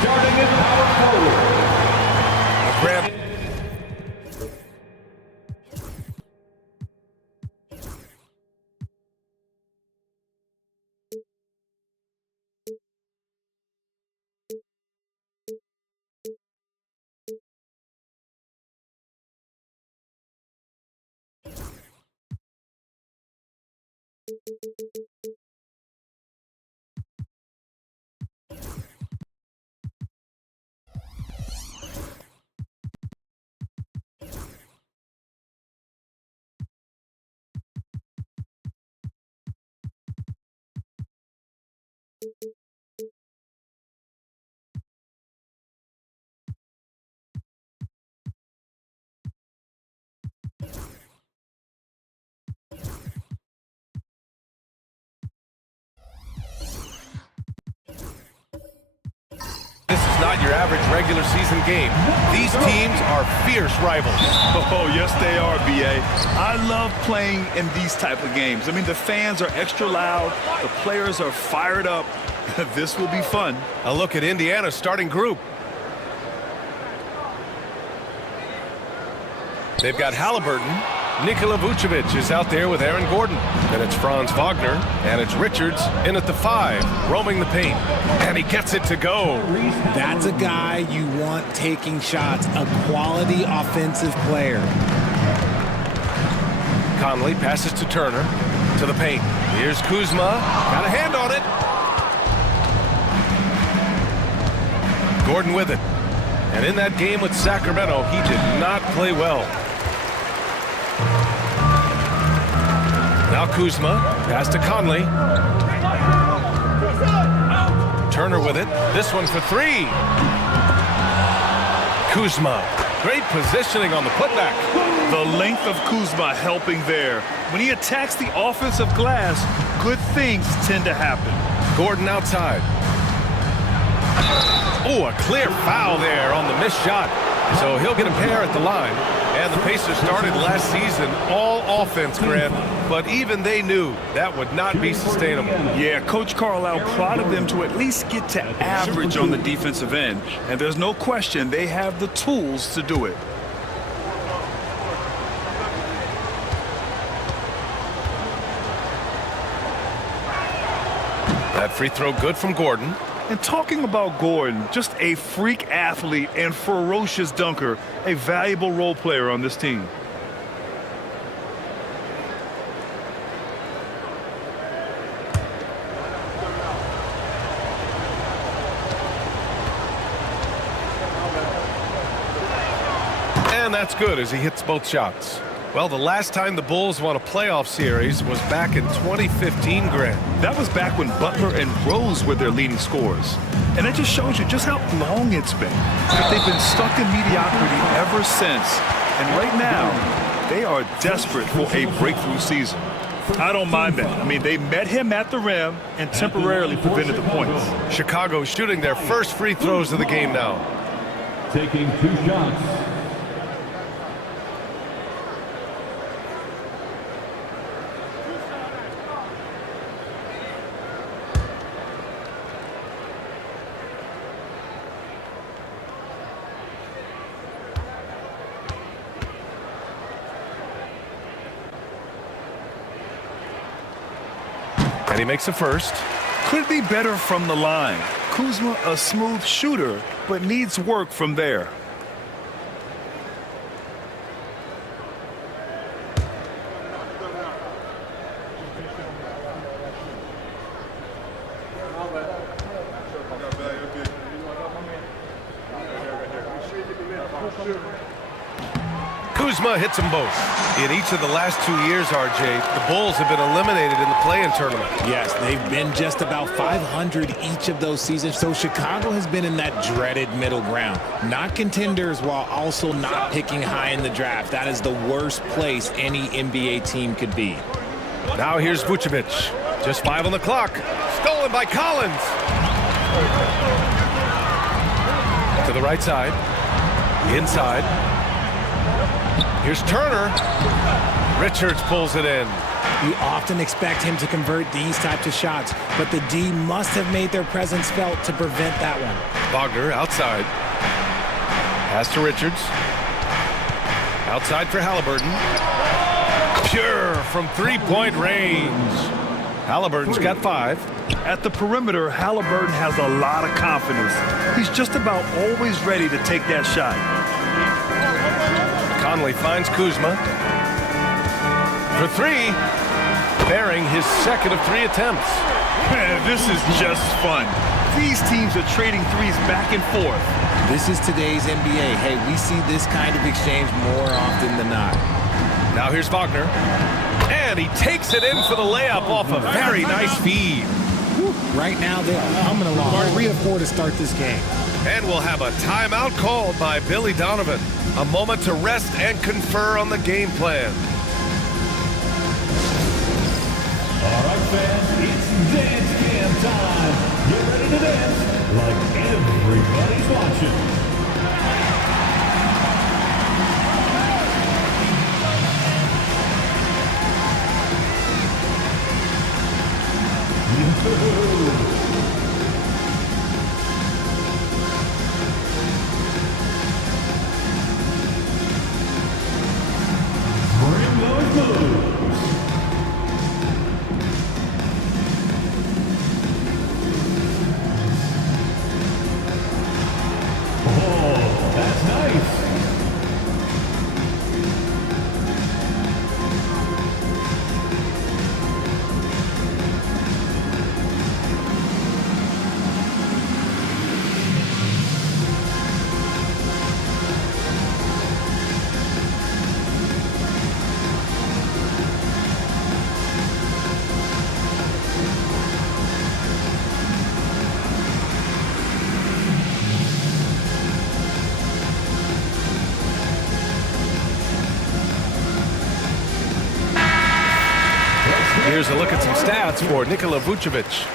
Starting in power forward. Grab. This is not your average regular season game. These teams are fierce rivals. Oh, yes, they are, B.A. I love playing in these type of games. I mean, the fans are extra loud. The players are fired up. This will be fun. A look at Indiana's starting group. They've got Halliburton. Nikola Vucevic is out there with Aaron Gordon. Then it's Franz Wagner, and it's Richards in at the 5, roaming the paint. And he gets it to go. That's a guy you want taking shots, a quality offensive player. Conley passes to Turner, to the paint. Here's Kuzma, got a hand on it. Gordon with it. And in that game with Sacramento, he did not play well. Now Kuzma, pass to Conley. Turner with it. This one for 3. Kuzma, great positioning on the putback. The length of Kuzma helping there. When he attacks the offensive glass, good things tend to happen. Gordon outside. Oh, a clear foul there on the missed shot. So he'll get a pair at the line. And the Pacers started last season all offense, Grant, but even they knew that would not be sustainable. Yeah, Coach Carlisle prodded them to at least get to average on the defensive end. And there's no question they have the tools to do it. That free throw good from Gordon. And talking about Gordon, just a freak athlete and ferocious dunker, a valuable role player on this team. And that's good as he hits both shots. Well, the last time the Bulls won a playoff series was back in 2015, Grant. That was back when Butler and Rose were their leading scorers. And that just shows you just how long it's been. That they've been stuck in mediocrity ever since. And right now, they are desperate for a breakthrough season. I don't mind that. I mean, they met him at the rim and temporarily prevented the points. Chicago shooting their first free throws of the game now. Taking 2 shots. And he makes a first. Could be better from the line. Kuzma, a smooth shooter, but needs work from there. Kuzma hits them both. In each of the last 2 years, RJ, the Bulls have been eliminated in the play-in tournament. Yes, they've been just about 500 each of those seasons. So Chicago has been in that dreaded middle ground. Not contenders while also not picking high in the draft. That is the worst place any NBA team could be. Now here's Vucevic. Just 5 on the clock. Stolen by Collins. To the right side. Inside. Here's Turner. Richards pulls it in. You often expect him to convert these types of shots, but the D must have made their presence felt to prevent that one. Wagner outside. Pass to Richards. Outside for Halliburton. Pure from three-point range. Halliburton's got 5. At the perimeter, Halliburton has a lot of confidence. He's just about always ready to take that shot. Conley finds Kuzma. For 3. Bearing his second of 3 attempts. This is just fun. These teams are trading threes back and forth. This is today's NBA. Hey, we see this kind of exchange more often than not. Now here's Wagner. And he takes it in for the layup off a very nice feed. Right now, they're coming along. 3 of 4 to start this game. And we'll have a timeout called by Billy Donovan. A moment to rest and confer on the game plan. All right, fans, it's dance cam time. Get ready to dance like everybody's watching. Bring those moves. Oh, that's nice. Here's a look at some stats for Nikola Vucevic.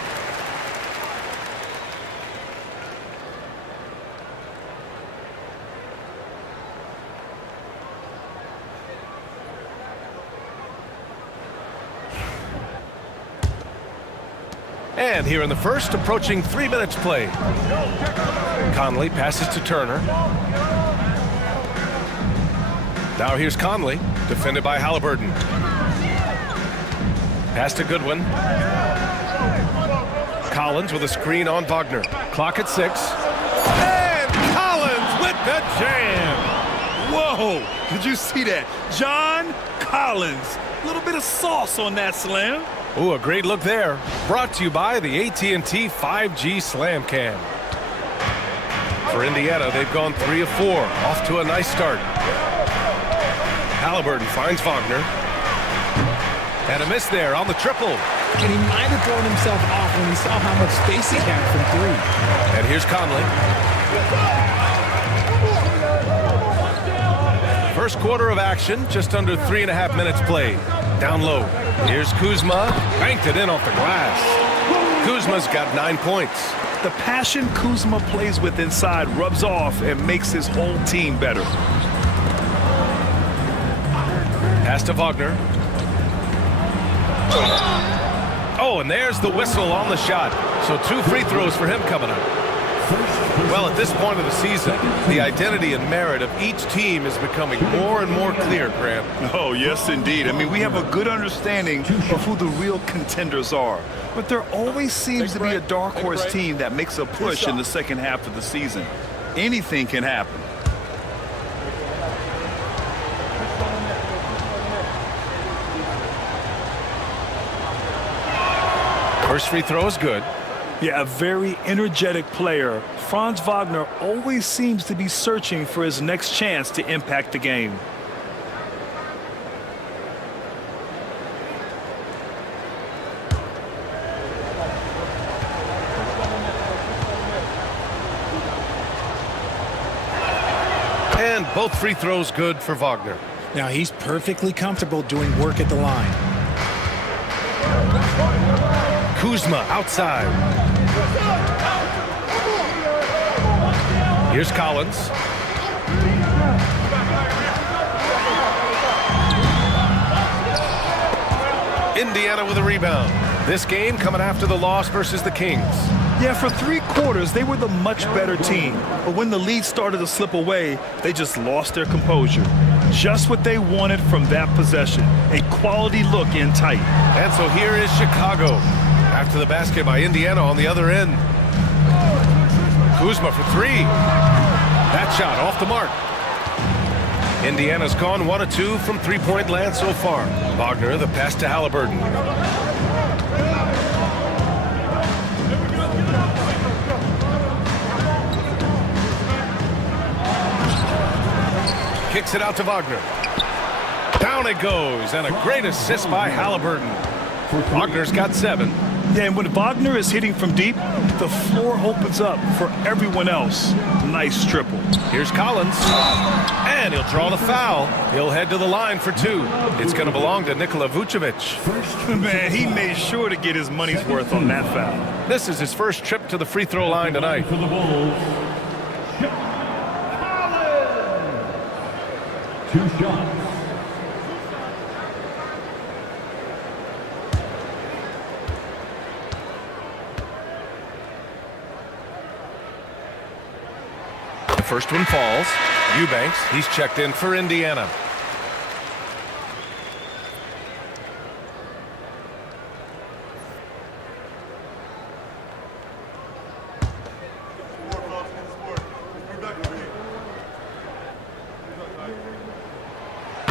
And here in the first, approaching 3 minutes played. Conley passes to Turner. Now here's Conley, defended by Halliburton. Pass to Goodwin. Collins with a screen on Wagner. Clock at 6. And Collins with the jam. Whoa, did you see that? John Collins. A little bit of sauce on that slam. Ooh, a great look there. Brought to you by the AT&T 5G Slam Cam. For Indiana, they've gone 3 of 4. Off to a nice start. Haliburton finds Wagner. And a miss there on the triple. And he might have thrown himself off when he saw how much space he had from 3. And here's Conley. First quarter of action, just under 3.5 minutes played. Down low. Here's Kuzma. Banked it in off the glass. Kuzma's got 9 points. The passion Kuzma plays with inside rubs off and makes his whole team better. Pass to Wagner. Oh, and there's the whistle on the shot. So 2 free throws for him coming up. Well, at this point of the season, the identity and merit of each team is becoming more and more clear, Graham. Oh, yes, indeed. I mean, we have a good understanding of who the real contenders are. But there always seems to be a dark horse team that makes a push in the second half of the season. Anything can happen. First free throw is good. Yeah, a very energetic player. Franz Wagner always seems to be searching for his next chance to impact the game. And both free throws good for Wagner. Now he's perfectly comfortable doing work at the line. Kuzma outside. Here's Collins. Indiana with a rebound. This game coming after the loss versus the Kings. Yeah, for 3 quarters, they were the much better team. But when the lead started to slip away, they just lost their composure. Just what they wanted from that possession. A quality look in tight. And so here is Chicago. After the basket by Indiana on the other end. Kuzma for 3. That shot off the mark. Indiana's gone 1 of 2 from three-point land so far. Wagner, the pass to Haliburton. Kicks it out to Wagner. Down it goes, and a great assist by Haliburton. Wagner's got 7. Yeah, and when Wagner is hitting from deep, the floor opens up for everyone else. Nice triple. Here's Collins, and he'll draw the foul. He'll head to the line for 2. It's going to belong to Nikola Vucevic. Man, he made sure to get his money's worth on that foul. This is his first trip to the free throw line tonight. For the Bulls, Collins. 2 shots. First one falls. Eubanks, he's checked in for Indiana.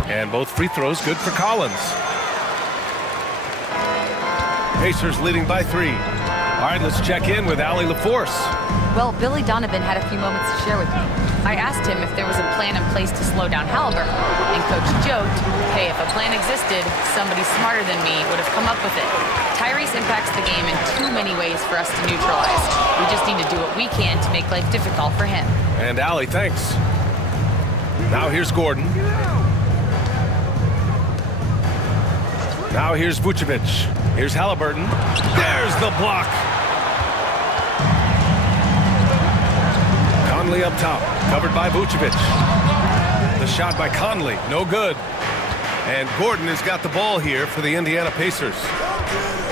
And both free throws good for Collins. Pacers leading by 3. All right, let's check in with Allie LaForce. Well, Billy Donovan had a few moments to share with me. I asked him if there was a plan in place to slow down Haliburton, and Coach joked, hey, if a plan existed, somebody smarter than me would have come up with it. Tyrese impacts the game in too many ways for us to neutralize. We just need to do what we can to make life difficult for him. And Allie, thanks. Now here's Gordon. Now here's Vucevic. Here's Haliburton. There's the block. Conley up top, covered by Vucevic. The shot by Conley, no good. And Gordon has got the ball here for the Indiana Pacers.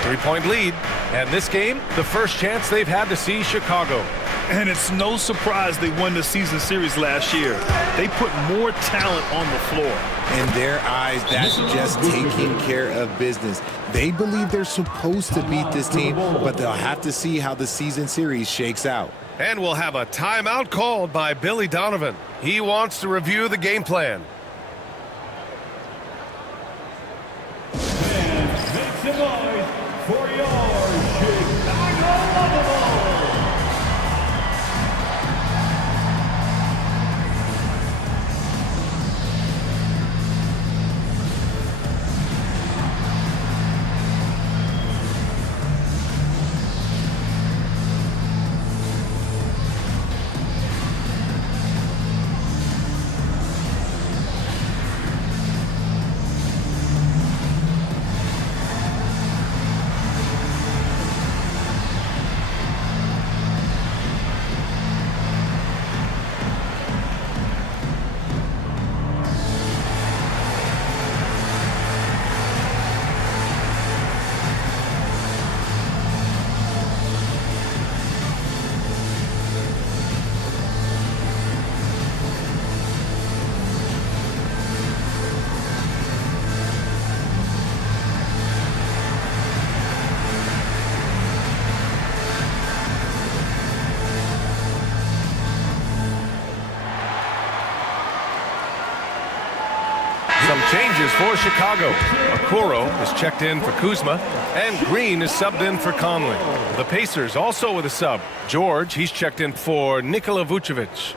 3-point lead. And this game, the first chance they've had to see Chicago. And it's no surprise they won the season series last year. They put more talent on the floor. In their eyes, that's just taking care of business. They believe they're supposed to beat this team, but they'll have to see how the season series shakes out. And we'll have a timeout called by Billy Donovan. He wants to review the game plan. And make some noise for your Chicago Lovables. Some changes for Chicago. Okoro is checked in for Kuzma, and Green is subbed in for Conley. The Pacers also with a sub. George, he's checked in for Nikola Vucevic.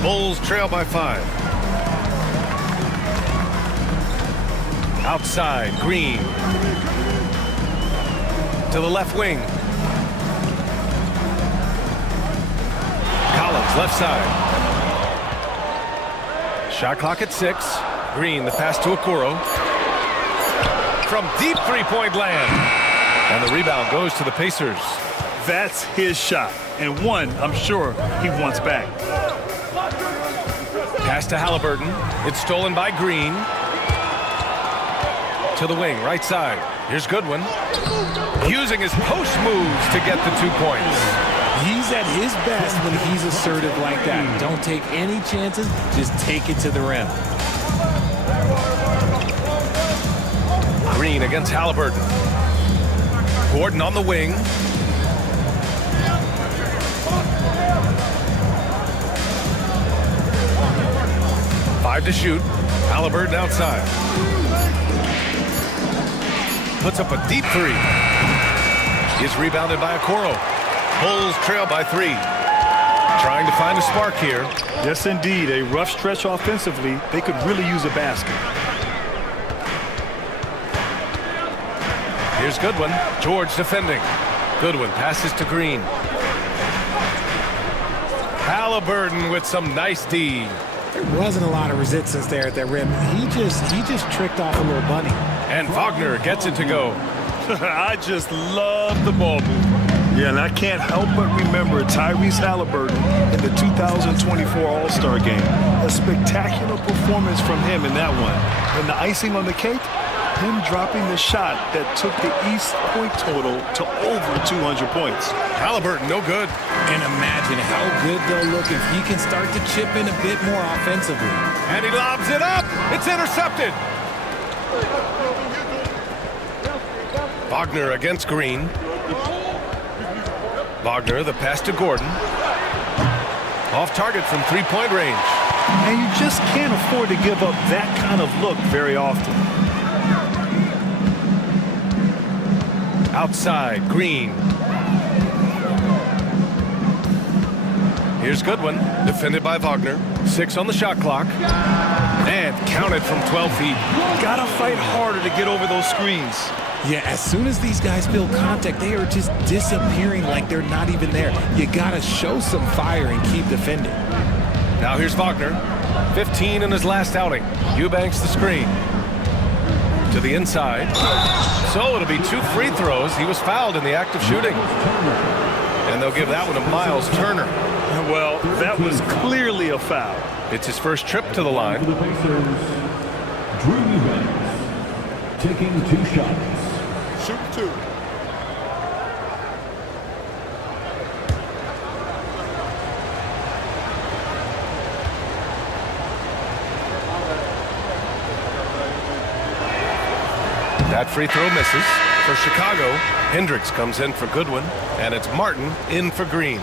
Bulls trail by 5. Outside, Green. To the left wing. Collins, left side. Shot clock at 6. Green, the pass to Okoro. From deep three-point land. And the rebound goes to the Pacers. That's his shot, and one I'm sure he wants back. Pass to Halliburton. It's stolen by Green. To the wing, right side. Here's Goodwin. Using his post moves to get the 2 points. He's at his best when he's assertive like that. Don't take any chances, just take it to the rim. Green against Halliburton. Gordon on the wing. Five to shoot. Halliburton outside. Puts up a deep three. Is rebounded by Okoro. Bulls trail by 3. Trying to find a spark here. Yes, indeed. A rough stretch offensively. They could really use a basket. Here's Goodwin. George defending. Goodwin passes to Green. Halliburton with some nice D. There wasn't a lot of resistance there at that rim. He just tricked off a little bunny. And Wagner gets it to go. I just love the ball move. Yeah, and I can't help but remember Tyrese Halliburton in the 2024 All-Star Game. A spectacular performance from him in that one. And the icing on the cake, him dropping the shot that took the East point total to over 200 points. Halliburton, no good. And imagine how good they'll look if he can start to chip in a bit more offensively. And he lobs it up. It's intercepted. Wagner against Green. Wagner, the pass to Gordon. Off target from three-point range. And you just can't afford to give up that kind of look very often. Outside, Green. Here's Goodwin, defended by Wagner. 6 on the shot clock. And counted from 12 feet. Gotta fight harder to get over those screens. Yeah, as soon as these guys feel contact, they are just disappearing like they're not even there. You gotta show some fire and keep defending. Now here's Wagner. 15 in his last outing. Eubanks the screen. To the inside. So it'll be 2 free throws. He was fouled in the act of shooting. And they'll give that one to Miles Turner. Well, that was clearly a foul. It's his first trip to the line. For the Pacers, Drew Eubanks. taking 2 shots. Shoot 2. That free throw misses. For Chicago, Hendricks comes in for Goodwin, and it's Martin in for Green.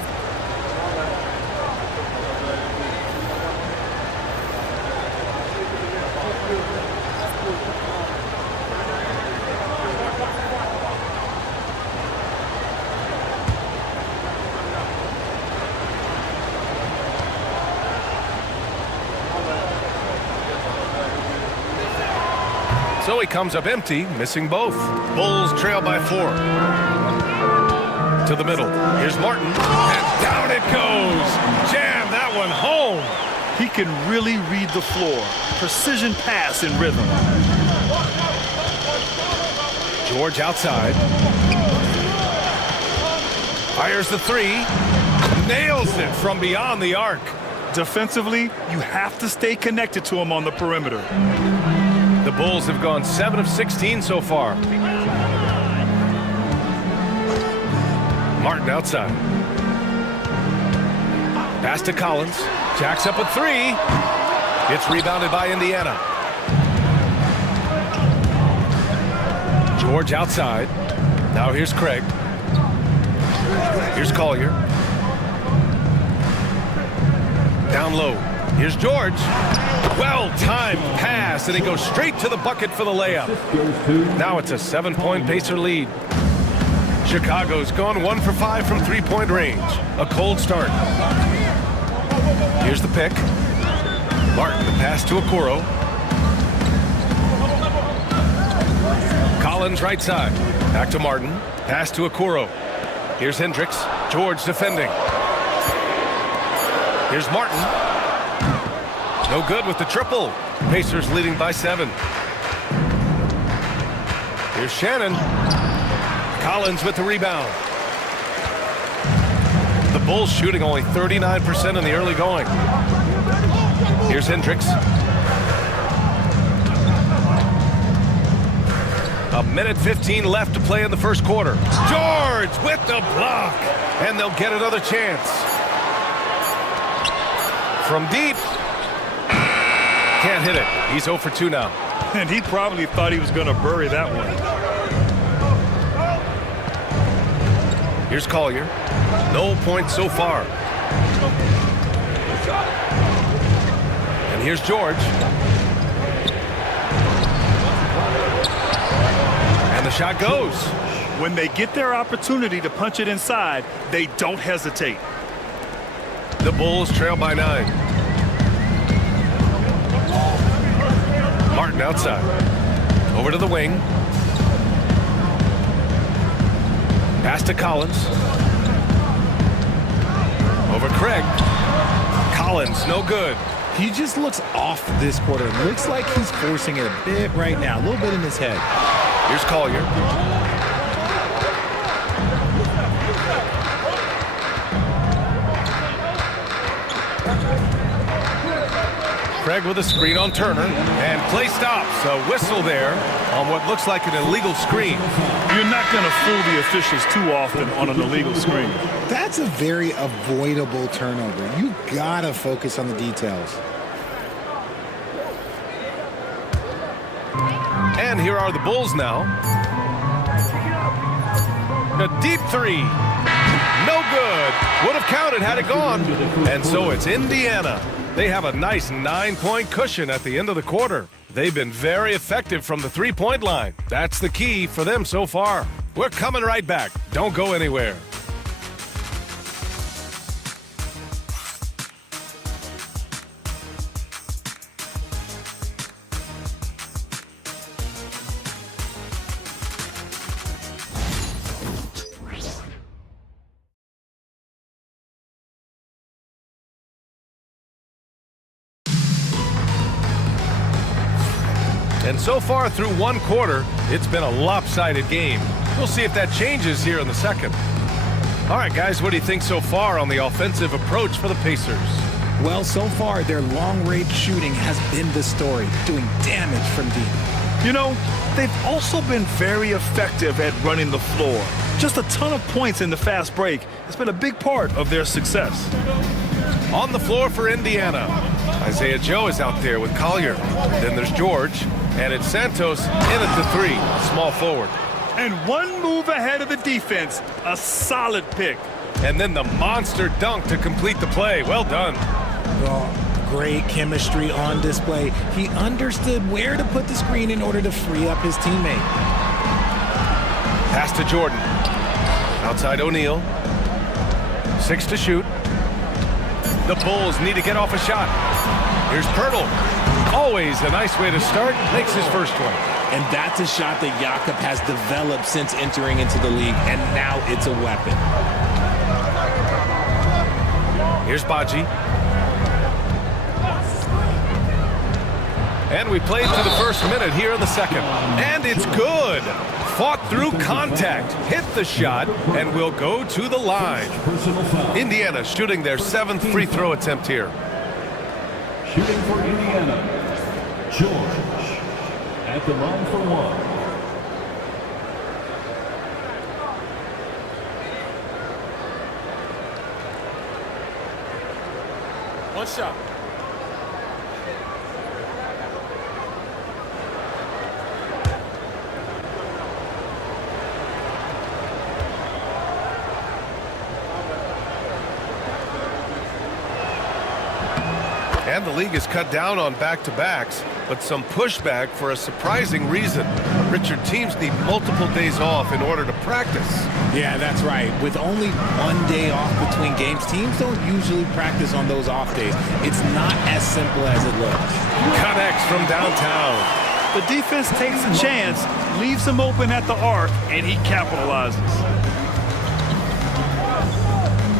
So he comes up empty, missing both. Bulls trail by 4. To the middle. Here's Martin. And down it goes. Jam that one home. He can really read the floor. Precision pass in rhythm. George outside. Fires the 3. Nails it from beyond the arc. Defensively, you have to stay connected to him on the perimeter. The Bulls have gone 7 of 16 so far. Martin outside. Pass to Collins. Jacks up a 3. It's rebounded by Indiana. George outside. Now here's Craig. Here's Collier. Down low. Here's George. Well-timed pass, and he goes straight to the bucket for the layup. Now it's a 7-point Pacer lead. Chicago's gone 1 for 5 from 3-point range. A cold start. Here's the pick. Martin, the pass to Okoro. Collins right side. Back to Martin. Pass to Okoro. Here's Hendricks. George defending. Here's Martin. No good with the triple. Pacers leading by 7. Here's Shannon. Collins with the rebound. The Bulls shooting only 39% in the early going. Here's Hendricks. A minute 15 left to play in the first quarter. George with the block. And they'll get another chance. From deep. Can't hit it. He's 0 for 2 now. And he probably thought he was going to bury that one. Here's Collier. No points so far. And here's George. And the shot goes. When they get their opportunity to punch it inside, they don't hesitate. The Bulls trail by 9. Martin outside. Over to the wing. Pass to Collins. Over Craig. Collins, no good. He just looks off this quarter. Looks like he's forcing it a bit right now. A little bit in his head. Here's Collier. Craig with a screen on Turner, and play stops. A whistle there on what looks like an illegal screen. You're not going to fool the officials too often on an illegal screen. That's a very avoidable turnover. You gotta focus on the details. And here are the Bulls now. A deep 3. No good. Would have counted had it gone. And so it's Indiana. They have a nice 9-point cushion at the end of the quarter. They've been very effective from the 3-point line. That's the key for them so far. We're coming right back. Don't go anywhere. And so far through one quarter, it's been a lopsided game. We'll see if that changes here in the second. All right, guys, what do you think so far on the offensive approach for the Pacers? Well, so far, their long-range shooting has been the story, doing damage from deep. You know, they've also been very effective at running the floor. Just a ton of points in the fast break has been a big part of their success. On the floor for Indiana, Isaiah Joe is out there with Collier. Then there's George, and it's Santos in at the 3, small forward. And one move ahead of the defense, a solid pick. And then the monster dunk to complete the play. Well done. Well, great chemistry on display. He understood where to put the screen in order to free up his teammate. Pass to Jordan. Outside O'Neal. 6 to shoot. The Bulls need to get off a shot. Here's Pirtle. Always a nice way to start. Makes his first one. And that's a shot that Jakob has developed since entering into the league, and now it's a weapon. Here's Badji. And we played to the first minute here in the second. And it's good. Fought through contact, hit the shot, and will go to the line. Indiana shooting their 7th free throw attempt here. Shooting for Indiana, George at the line for 1. One shot. And the league has cut down on back-to-backs, but some pushback for a surprising reason. Richard, teams need multiple days off in order to practice. Yeah, that's right. With only one day off between games, teams don't usually practice on those off days. It's not as simple as it looks. Connects from downtown. The defense takes a chance, leaves him open at the arc, and he capitalizes.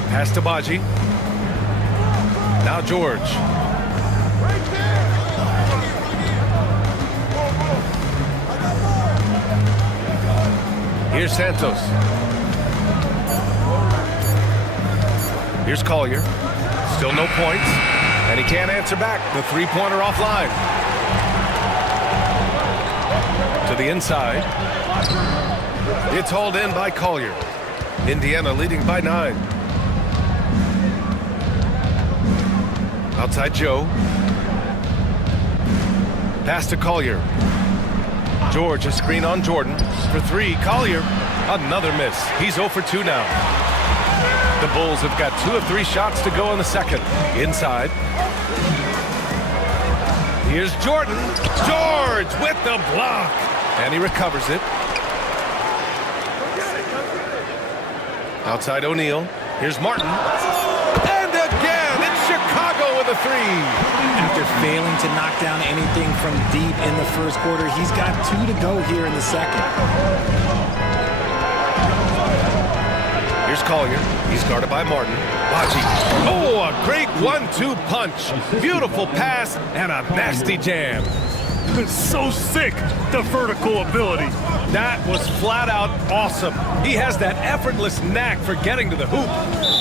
Pass to Badji. Now George. Here's Santos. Here's Collier. Still no points. And he can't answer back. The three-pointer offline. To the inside. It's hauled in by Collier. Indiana leading by 9. Outside Joe. Pass to Collier. George, a screen on Jordan. For 3, Collier. Another miss. He's 0 for 2 now. The Bulls have got 2 of 3 shots to go in the second. Inside. Here's Jordan. George with the block. And he recovers it. Outside O'Neal. Here's Martin. And again, it's Chicago with a 3. After failing to knock down anything from deep in the first quarter, he's got 2 to go here in the second. Here's Collier. He's guarded by Martin. Badji. Oh, a great 1-2 punch. Beautiful pass and a nasty jam. So sick, the vertical ability. That was flat out awesome. He has that effortless knack for getting to the hoop.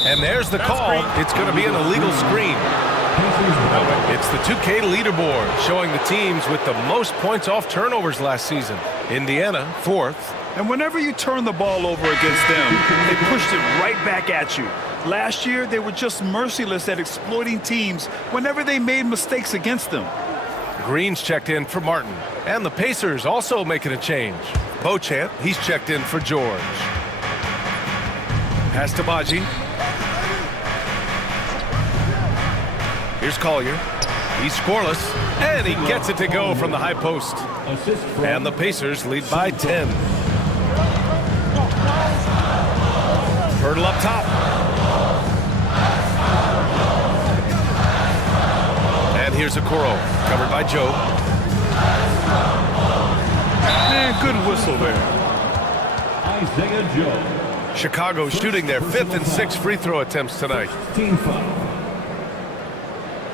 And there's the call. It's going to be an illegal screen. It's the 2K leaderboard showing the teams with the most points off turnovers last season. Indiana, 4th. And whenever you turn the ball over against them, they pushed it right back at you. Last year, they were just merciless at exploiting teams whenever they made mistakes against them. Green's checked in for Martin. And the Pacers also making a change. Beauchamp, he's checked in for George. Pass to Badji. Here's Collier. He's scoreless. And he gets it to go from the high post. And the Pacers lead by 10. Hurdle up top. And here's Okoro, covered by Joe. Man, good whistle there. Isaiah Joe. Chicago shooting their 5th and 6th free throw attempts tonight. Team foul.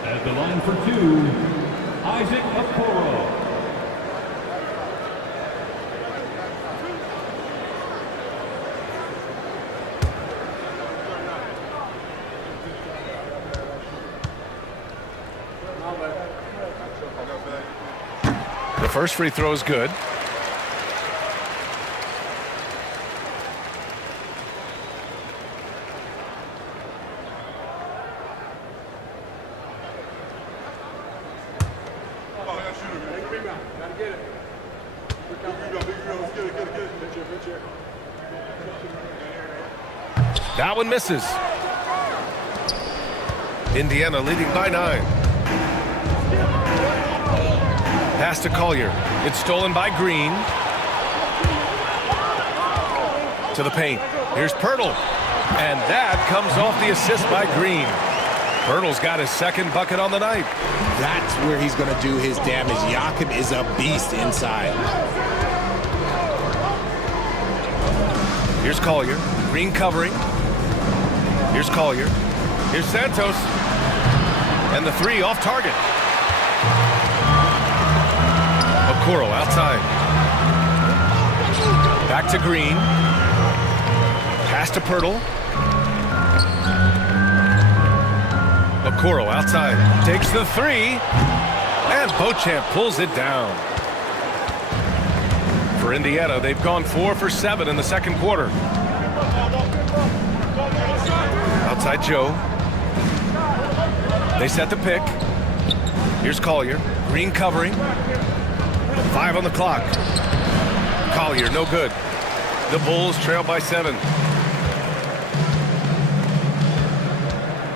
At the line for 2, Isaac Okoro. First free throw is good. That one misses. Indiana leading by 9. Pass to Collier. It's stolen by Green. To the paint. Here's Pirtle. And that comes off the assist by Green. Pirtle's got his second bucket on the night. That's where he's going to do his damage. Jakob is a beast inside. Here's Collier. Green covering. Here's Collier. Here's Santos. And the three off target. Okoro outside. Back to Green. Pass to Pirtle. Okoro outside. Takes the three. And Beauchamp pulls it down. For Indiana, they've gone 4 for 7 in the second quarter. Outside Joe. They set the pick. Here's Collier. Green covering. 5 on the clock. Collier, no good. The Bulls trail by 7.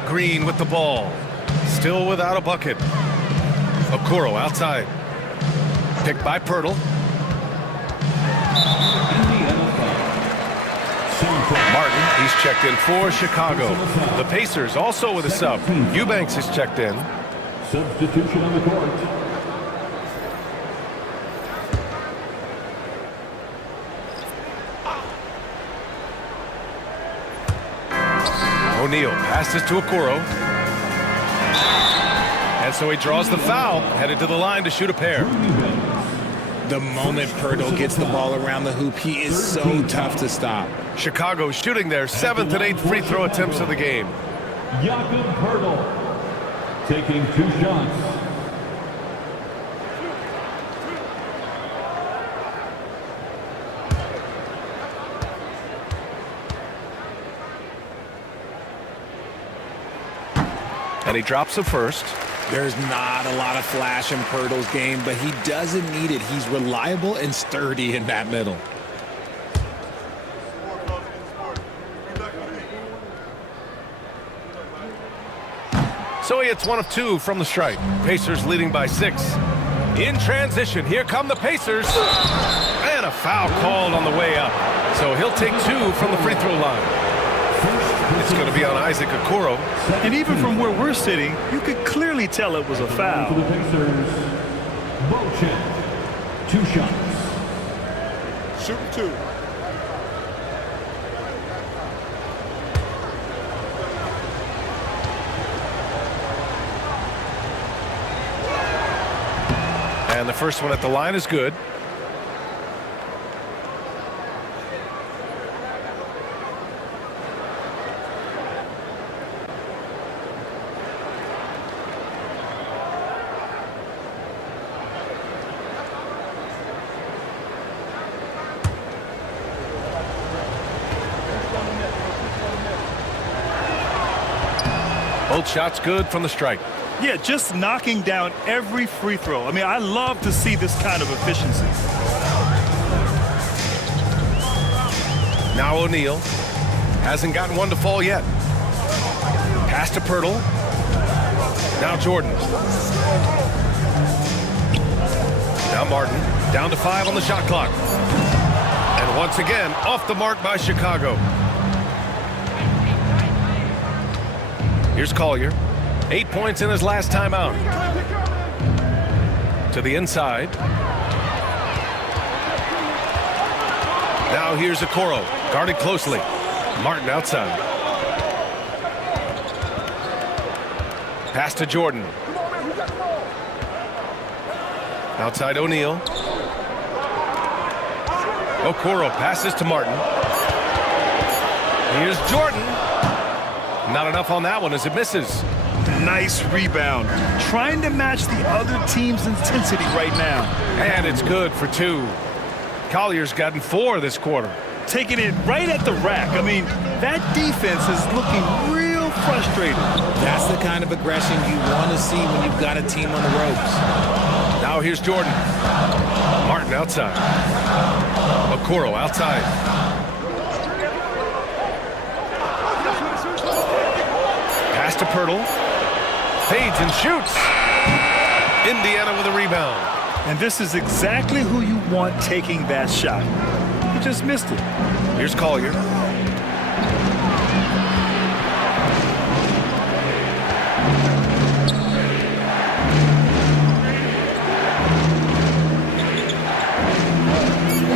Green with the ball. Still without a bucket. Okoro outside. Picked by Pirtle. Martin, he's checked in for Chicago. The Pacers also with a sub. Eubanks is checked in. Substitution on the court. O'Neal passes to Okoro. And so he draws the foul, headed to the line to shoot a pair. The moment Pirtle gets the ball around the hoop, he is so tough to stop. Chicago shooting their 7th and 8th free throw attempts of the game. Jakob Pirtle taking 2 shots. And he drops the first. There's not a lot of flash in Pirtle's game, but he doesn't need it. He's reliable and sturdy in that middle. So he hits 1 of 2 from the strike. Pacers leading by 6. In transition, here come the Pacers. And a foul called on the way up. So he'll take 2 from the free throw line. It's going to be on Isaac Okoro. And even from where we're sitting, you could clearly tell it was a foul. For the Pacers, Beauchamp, 2 shots. Shoot 2. And the first one at the line is good. Both shots good from the strike. Yeah, just knocking down every free throw. I mean, I love to see this kind of efficiency. Now O'Neal hasn't gotten one to fall yet. Pass to Pirtle. Now Jordan. Now Martin. Down to 5 on the shot clock. And once again, off the mark by Chicago. Here's Collier. 8 points in his last time out. To the inside. Now here's Okoro. Guarded closely. Martin outside. Pass to Jordan. Outside O'Neal. Okoro passes to Martin. Here's Jordan. Not enough on that one as it misses. Nice rebound. Trying to match the other team's intensity right now. And it's good for 2. Collier's gotten 4 this quarter. Taking it right at the rack. I mean, that defense is looking real frustrated. That's the kind of aggression you want to see when you've got a team on the ropes. Now here's Jordan. Martin outside. Okoro outside. Pass to Pirtle. Fades and shoots. Indiana with a rebound. And this is exactly who you want taking that shot. He just missed it. Here's Collier.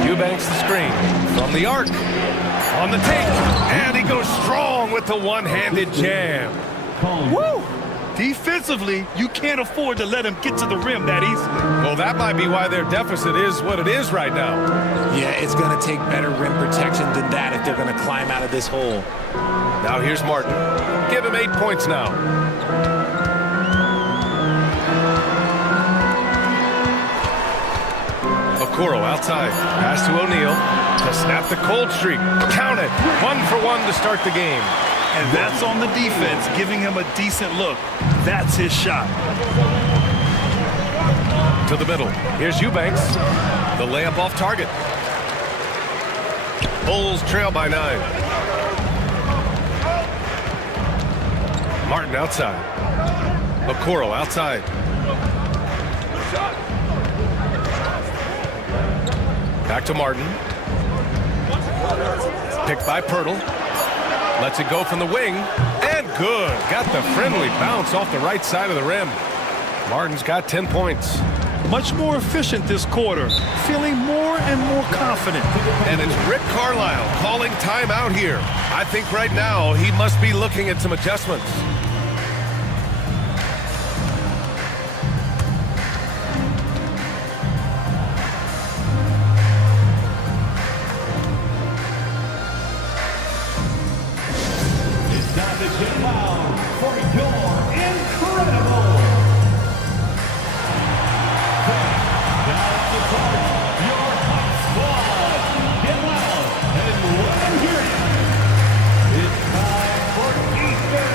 Eubanks the screen. From the arc. On the take. And he goes strong with the one-handed jam. Woo! Defensively, you can't afford to let him get to the rim that easily. Well, that might be why their deficit is what it is right now. Yeah, it's going to take better rim protection than that if they're going to climb out of this hole. Now here's Martin. Give him 8 points now. Okoro outside. Pass to O'Neal to snap the cold streak. Count it. 1 for 1 to start the game. And that's on the defense, giving him a decent look. That's his shot. To the middle. Here's Eubanks. The layup off target. Bulls trail by 9. Martin outside. Okoro outside. Back to Martin. Picked by Pirtle. Lets it go from the wing. And good. Got the friendly bounce off the right side of the rim. Martin's got 10 points. Much more efficient this quarter. Feeling more and more confident. And it's Rick Carlisle calling timeout here. I think right now he must be looking at some adjustments. Time to get loud for your incredible. Now on the court, your hot squad. Get loud and let them hear it. It's time for Ether.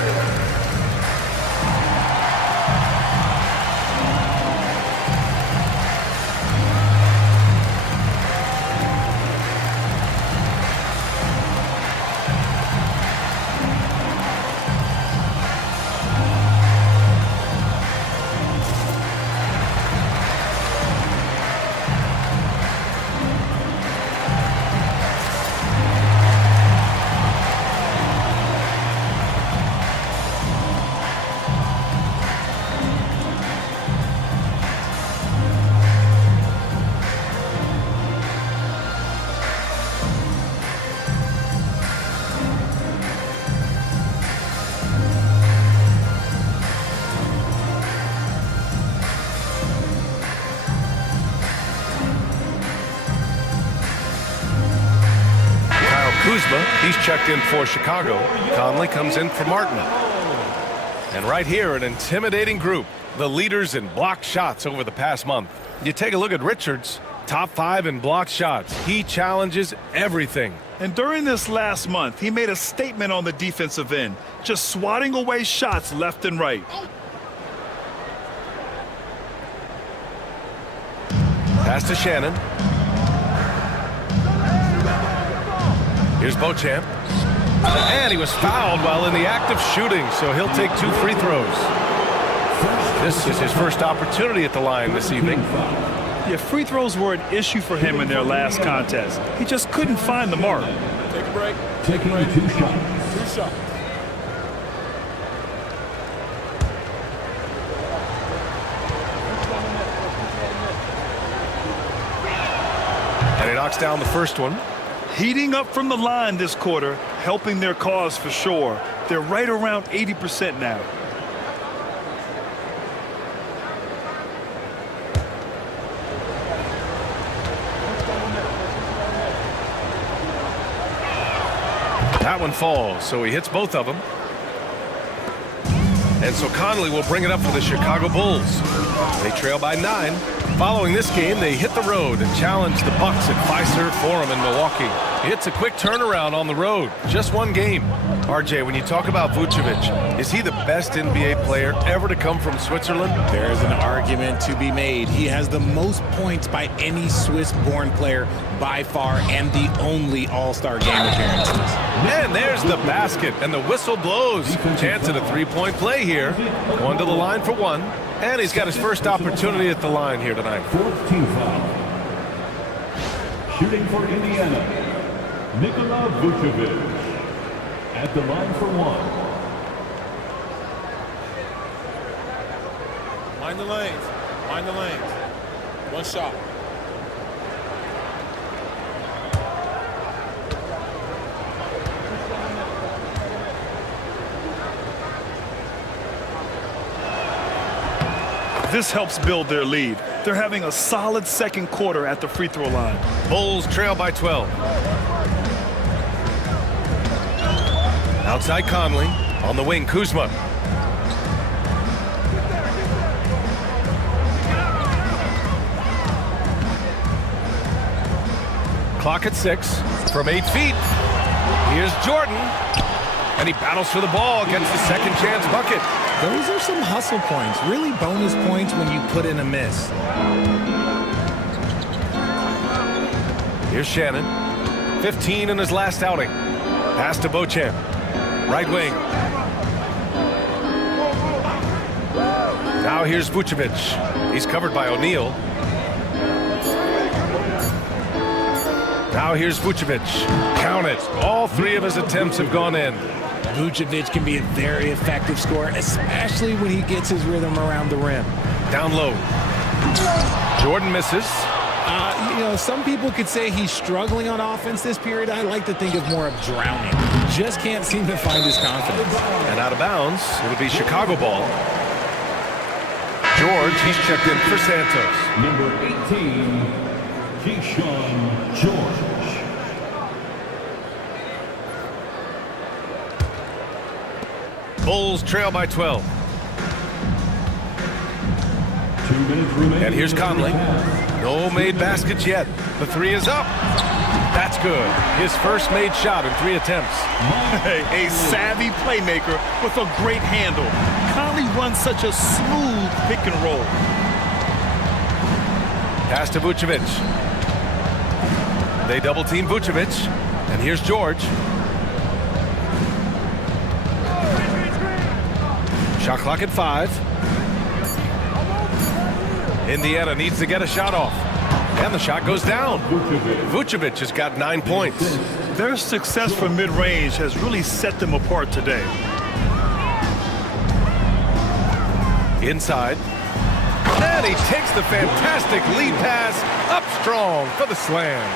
Kuzma, he's checked in for Chicago. Conley comes in for Martin. And right here, an intimidating group, the leaders in blocked shots over the past month. You take a look at Richards, top 5 in blocked shots. He challenges everything. And during this last month, he made a statement on the defensive end, just swatting away shots left and right. Pass to Shannon. Here's Beauchamp. And he was fouled while in the act of shooting, so he'll take 2 free throws. This is his first opportunity at the line this evening. Yeah, free throws were an issue for him in their last contest. He just couldn't find the mark. Take a break. Taking 2 shots. 2 shots. And he knocks down the first one. Heating up from the line this quarter, helping their cause for sure. They're right around 80% now. That one falls, so he hits both of them. And so Conley will bring it up for the Chicago Bulls. They trail by 9. Following this game, they hit the road and challenge the Bucks at Fiserv Forum in Milwaukee. It's a quick turnaround on the road. Just one game. RJ, when you talk about Vucevic, is he the best NBA player ever to come from Switzerland? There's an argument to be made. He has the most points by any Swiss-born player by far and the only All-Star game appearances. And there's the basket, and the whistle blows. Chance at a three-point play here. Going to the line for one. And he's got his first opportunity at the line here tonight. Fourth team foul. Shooting for Indiana, Nikola Vucevic. At the line for one. Mind the lanes. Mind the lanes. One shot. This helps build their lead. They're having a solid second quarter at the free throw line. Bulls trail by 12. Outside Conley. On the wing, Kuzma. Clock at 6. From 8 feet. Here's Jordan. And he battles for the ball, gets the second chance bucket. Those are some hustle points, really bonus points when you put in a miss. Here's Shannon. 15 in his last outing. Pass to Beauchamp. Right wing. Now here's Vucevic. He's covered by O'Neal. Now here's Vucevic. Count it. All 3 of his attempts have gone in. Vucevic can be a very effective scorer, especially when he gets his rhythm around the rim. Down low. Jordan misses. You know, some people could say he's struggling on offense this period. I like to think of more of drowning. Just can't seem to find his confidence. And out of bounds, it'll be Chicago ball. George, he's checked in for Santos. Number 18, Keyshawn George. Bulls trail by 12. 2 minutes remaining. And here's Conley. No made baskets yet. The 3 is up. That's good. His first made shot in 3 attempts. A savvy playmaker with a great handle. Conley runs such a smooth pick and roll. Pass to Vucevic. They double team Vucevic. And here's George. Shot clock at 5. Indiana needs to get a shot off. And the shot goes down. Vucevic has got 9 points. Their success from mid-range has really set them apart today. Inside. And he takes the fantastic lead pass up strong for the slam.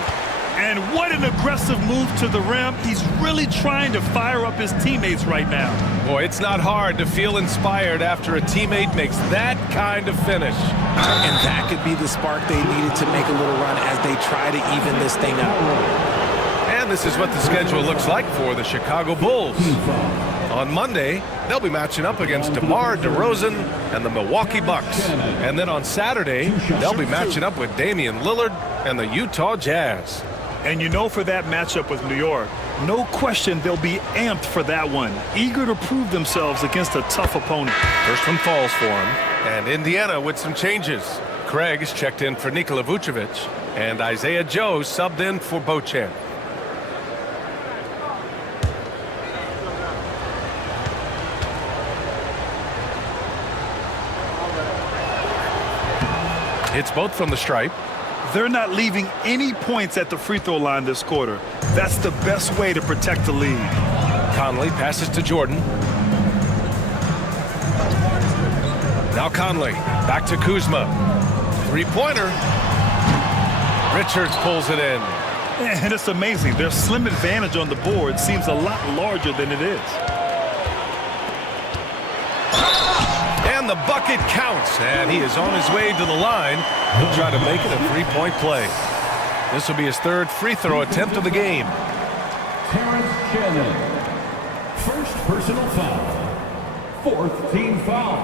And what an aggressive move to the rim. He's really trying to fire up his teammates right now. Boy, it's not hard to feel inspired after a teammate makes that kind of finish. And that could be the spark they needed to make a little run as they try to even this thing up. And this is what the schedule looks like for the Chicago Bulls. On Monday, they'll be matching up against DeMar DeRozan and the Milwaukee Bucks. And then on Saturday, they'll be matching up with Damian Lillard and the Utah Jazz. And you know, for that matchup with New York, no question they'll be amped for that one, eager to prove themselves against a tough opponent. First one falls for him. And Indiana with some changes. Craig is checked in for Nikola Vucevic, and Isaiah Joe subbed in for Beauchamp. Hits both from the stripe. They're not leaving any points at the free throw line this quarter. That's the best way to protect the lead. Conley passes to Jordan. Now Conley, back to Kuzma. Three-pointer. Richards pulls it in. And it's amazing. Their slim advantage on the board seems a lot larger than it is. And the bucket counts. And he is on his way to the line. He'll try to make it a three-point play. This will be his 3rd free throw attempt of the game. Terrence Shannon. First personal foul. fourth team foul.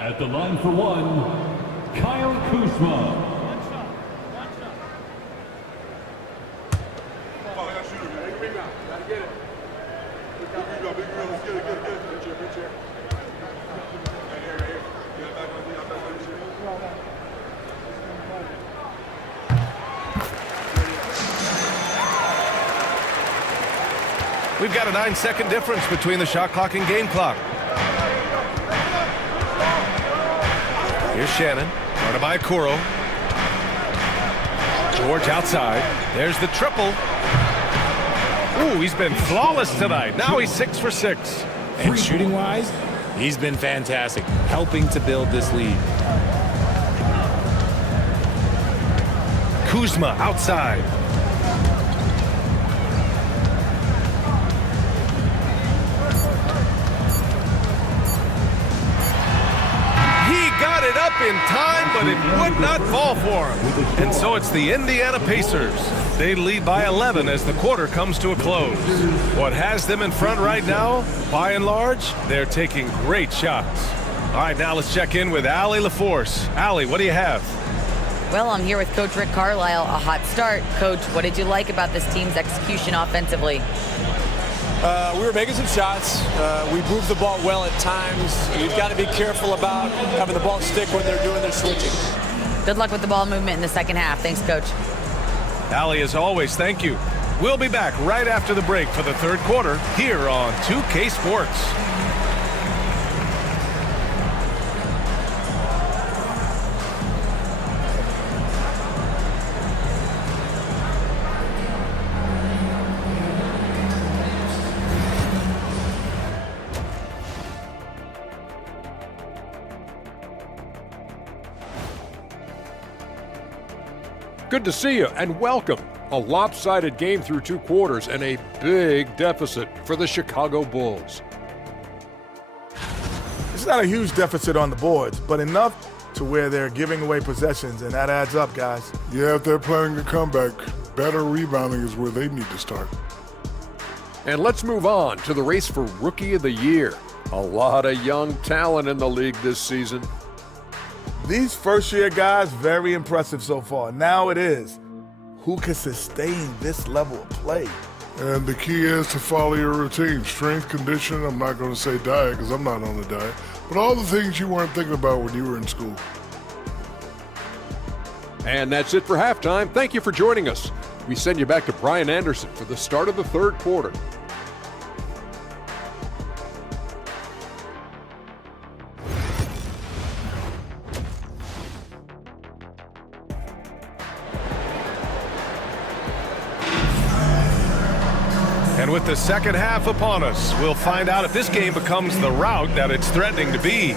At the line for one, Kyle Kuzma. We've got a 9-second difference between the shot clock and game clock. Here's Shannon, guarded by Okoro. George outside. There's the triple. Ooh, he's been flawless tonight. Now he's 6 for 6. And shooting-wise, he's been fantastic, helping to build this lead. Kuzma outside. Got it up in time, but it would not fall for him. And so it's the Indiana Pacers. They lead by 11 as the quarter comes to a close. What has them in front right now, by and large, they're taking great shots. All right, now let's check in with Allie LaForce. Allie, what do you have? Well, I'm here with Coach Rick Carlisle. A hot start. Coach, what did you like about this team's execution offensively? We were making some shots. We moved the ball well at times. You've got to be careful about having the ball stick when they're doing their switching. Good luck with the ball movement in the second half. Thanks, Coach. Allie, as always, thank you. We'll be back right after the break for the third quarter here on 2K Sports. Good to see you and welcome. A lopsided game through 2 quarters and a big deficit for the Chicago Bulls. It's not a huge deficit on the boards, but enough to where they're giving away possessions, and that adds up, guys. Yeah, if they're planning a comeback, better rebounding is where they need to start. And let's move on to the race for Rookie of the Year. A lot of young talent in the league this season. These first-year guys, very impressive so far. Now it is, who can sustain this level of play? And the key is to follow your routine. Strength, conditioning, I'm not going to say diet because I'm not on the diet, but all the things you weren't thinking about when you were in school. And that's it for halftime. Thank you for joining us. We send you back to Brian Anderson for the start of the third quarter. And with the second half upon us, we'll find out if this game becomes the rout that it's threatening to be.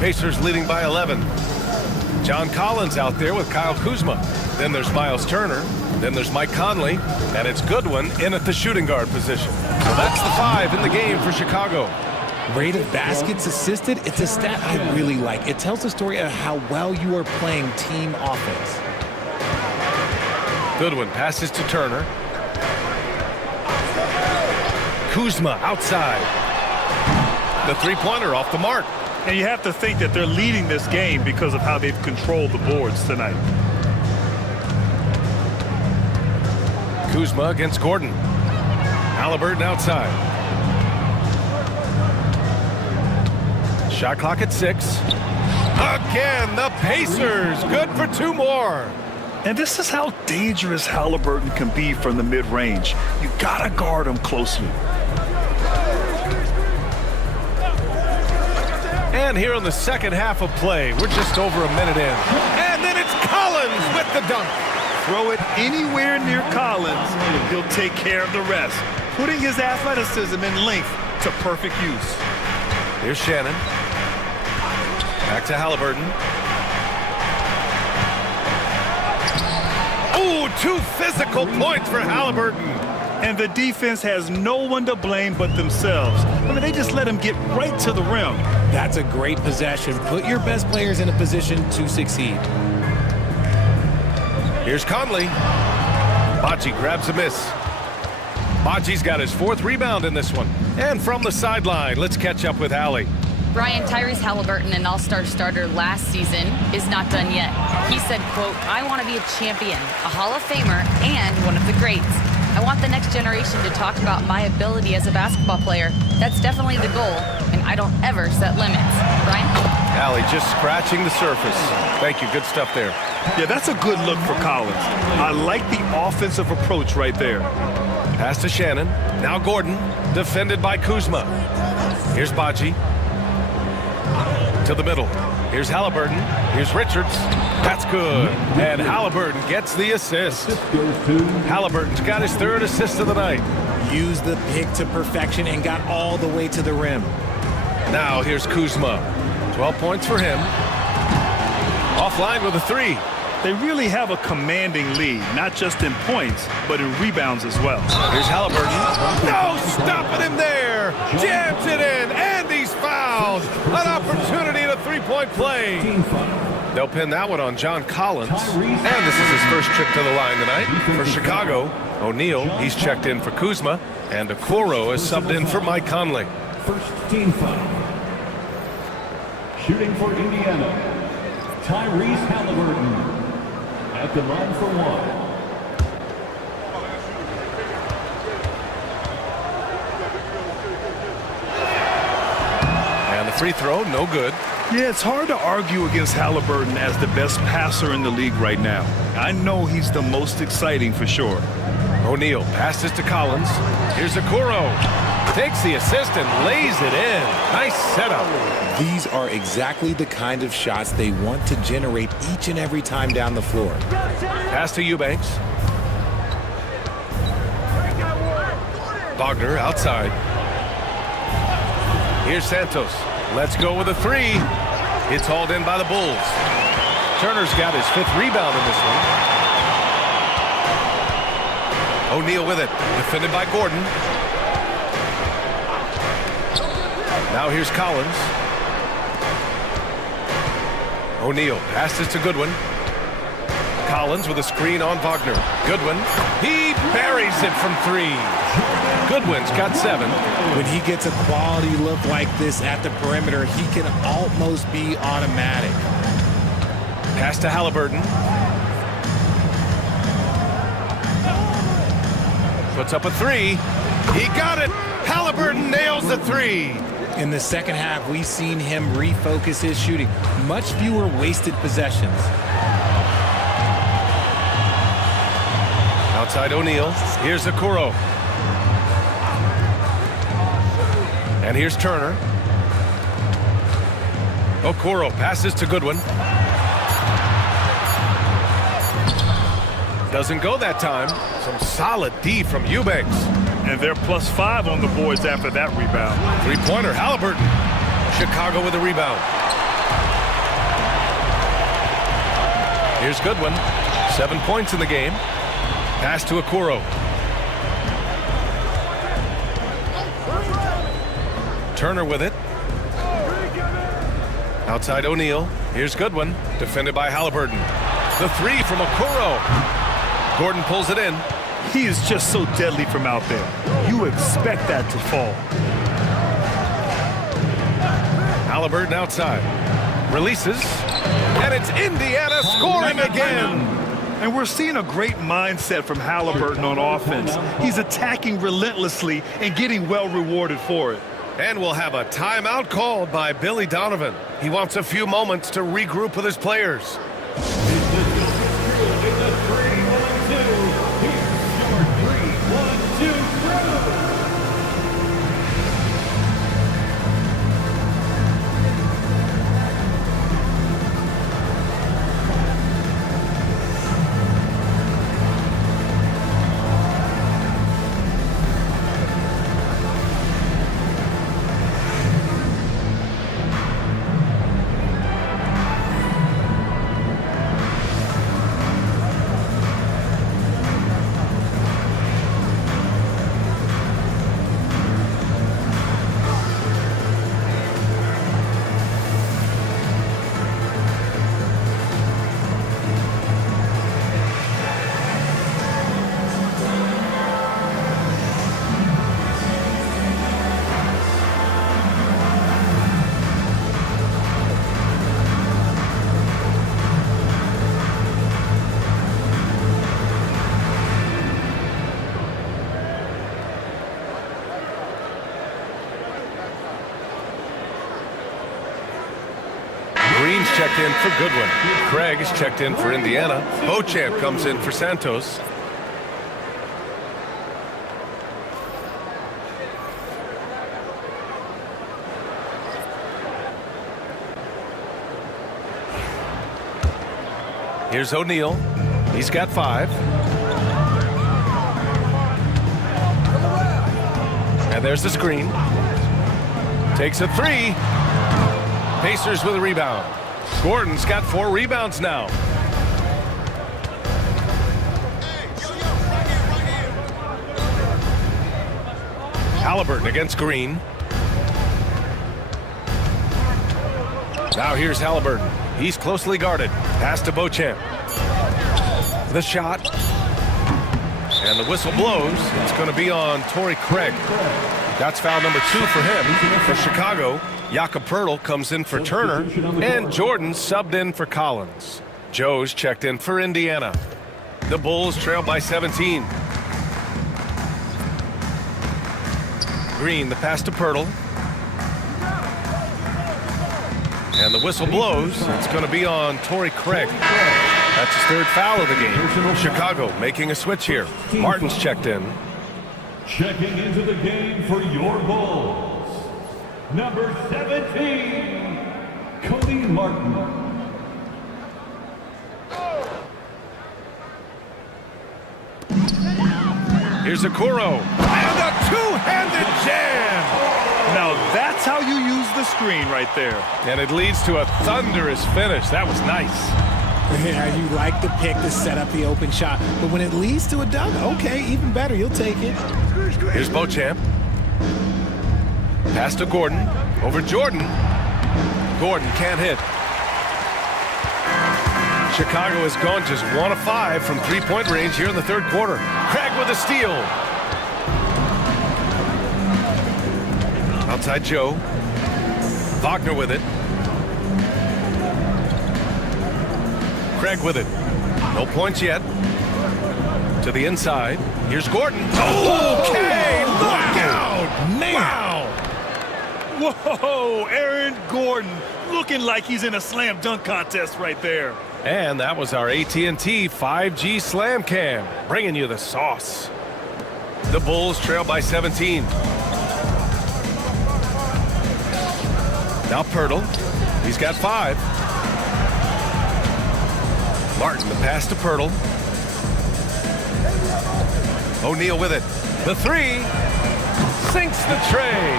Pacers leading by 11. John Collins out there with Kyle Kuzma. Then there's Miles Turner. Then there's Mike Conley. And it's Goodwin in at the shooting guard position. So that's the 5 in the game for Chicago. Rate of baskets assisted, it's a stat I really like. It tells the story of how well you are playing team offense. Goodwin passes to Turner. Kuzma outside. The three-pointer off the mark. And you have to think that they're leading this game because of how they've controlled the boards tonight. Kuzma against Gordon. Halliburton outside. Shot clock at 6. Again, the Pacers. Good for 2 more. And this is how dangerous Halliburton can be from the mid-range. You gotta guard him closely. And here in the second half of play, we're just over a minute in. And then it's Collins with the dunk. Throw it anywhere near Collins, he'll take care of the rest, putting his athleticism and length to perfect use. Here's Shannon. Back to Halliburton. Ooh, 2 physical points for Halliburton. And the defense has no one to blame but themselves. I mean, they just let him get right to the rim. That's a great possession. Put your best players in a position to succeed. Here's Conley. Baji grabs a miss. Baji's got his 4th rebound in this one. And from the sideline, let's catch up with Allie. Brian, Tyrese Halliburton, an all-star starter last season, is not done yet. He said, quote, "I want to be a champion, a Hall of Famer, and one of the greats. I want the next generation to talk about my ability as a basketball player. That's definitely the goal, and I don't ever set limits." Brian? Allie just scratching the surface. Thank you. Good stuff there. Yeah, that's a good look for Collins. I like the offensive approach right there. Pass to Shannon. Now Gordon, defended by Kuzma. Here's Baji. To the middle. Here's Halliburton. Here's Richards. That's good. And Halliburton gets the assist. Halliburton's got his 3rd assist of the night. Used the pick to perfection and got all the way to the rim. Now here's Kuzma. 12 points for him. Offline with a 3. They really have a commanding lead, not just in points, but in rebounds as well. Here's Halliburton. No, stopping him there. Jams it in, and he's fouled. An opportunity at a 3-point play. They'll pin that one on John Collins. And this is his first trip to the line tonight. For Chicago, O'Neal, he's checked in for Kuzma. And Okoro is subbed in for Mike Conley. First team foul. Shooting for Indiana, Tyrese Halliburton. At the line for 1. And the free throw, no good. Yeah, it's hard to argue against Halliburton as the best passer in the league right now. I know he's the most exciting for sure. O'Neal passes to Collins. Here's Okoro. Takes the assist and lays it in. Nice setup. These are exactly the kind of shots they want to generate each and every time down the floor. Pass to Eubanks. Wagner outside. Here's Santos. Let's go with a 3. It's hauled in by the Bulls. Turner's got his 5th rebound in this one. O'Neal with it. Defended by Gordon. Now here's Collins. O'Neal passes to Goodwin. Collins with a screen on Wagner. Goodwin, he buries it from 3. Goodwin's got 7. When he gets a quality look like this at the perimeter, he can almost be automatic. Pass to Halliburton. Puts up a 3. He got it. Halliburton nails the 3. In the second half, we've seen him refocus his shooting. Much fewer wasted possessions. Outside O'Neal. Here's Okoro. And here's Turner. Okoro passes to Goodwin. Doesn't go that time. Some solid D from Eubanks. And they're +5 on the boards after that rebound. 3-pointer, Halliburton. Chicago with a rebound. Here's Goodwin. 7 points in the game. Pass to Okoro. Turner with it. Outside O'Neal. Here's Goodwin. Defended by Halliburton. The 3 from Okoro. Gordon pulls it in. He is just so deadly from out there. You expect that to fall. Halliburton outside. Releases. And it's Indiana scoring again. And we're seeing a great mindset from Halliburton on offense. He's attacking relentlessly and getting well rewarded for it. And we'll have a timeout called by Billy Donovan. He wants a few moments to regroup with his players. checked in for Goodwin. Craig is checked in for Indiana. Beauchamp comes in for Santos. Here's O'Neal. He's got 5. And there's the screen. Takes a 3. Pacers with a rebound. Gordon's got 4 rebounds now. Halliburton against Green. Now here's Halliburton. He's closely guarded. Pass to Beauchamp. The shot. And the whistle blows. It's going to be on Torrey Craig. That's foul number 2 for him. For Chicago, Jakob Poeltl comes in for Turner. And Jordan subbed in for Collins. Joe's checked in for Indiana. The Bulls trail by 17. Green, the pass to Poeltl. And the whistle blows. It's going to be on Torrey Craig. That's his 3rd foul of the game. Chicago making a switch here. Martin's checked in. Checking into the game for your Bulls, number 17, Cody Martin. Here's Okoro. And a 2-handed jam. Now that's how you use the screen right there. And it leads to a thunderous finish. That was nice. Yeah, you like the pick to set up the open shot, but when it leads to a dunk, okay, even better, you'll take it. Here's Beauchamp. Pass to Gordon. Over Jordan. Gordon can't hit. Chicago has gone just 1 of 5 from 3-point range here in the 3rd quarter. Craig with a steal. Outside Joe. Wagner with it. Craig with it. No points yet. To the inside. Here's Gordon. Okay, look out! Man. Wow! Whoa, Aaron Gordon looking like he's in a slam dunk contest right there. And that was our AT&T 5G Slam Cam, bringing you the sauce. The Bulls trail by 17. Now Poeltl. He's got 5. Martin, the pass to Poeltl. O'Neal with it. The 3. Sinks the tray.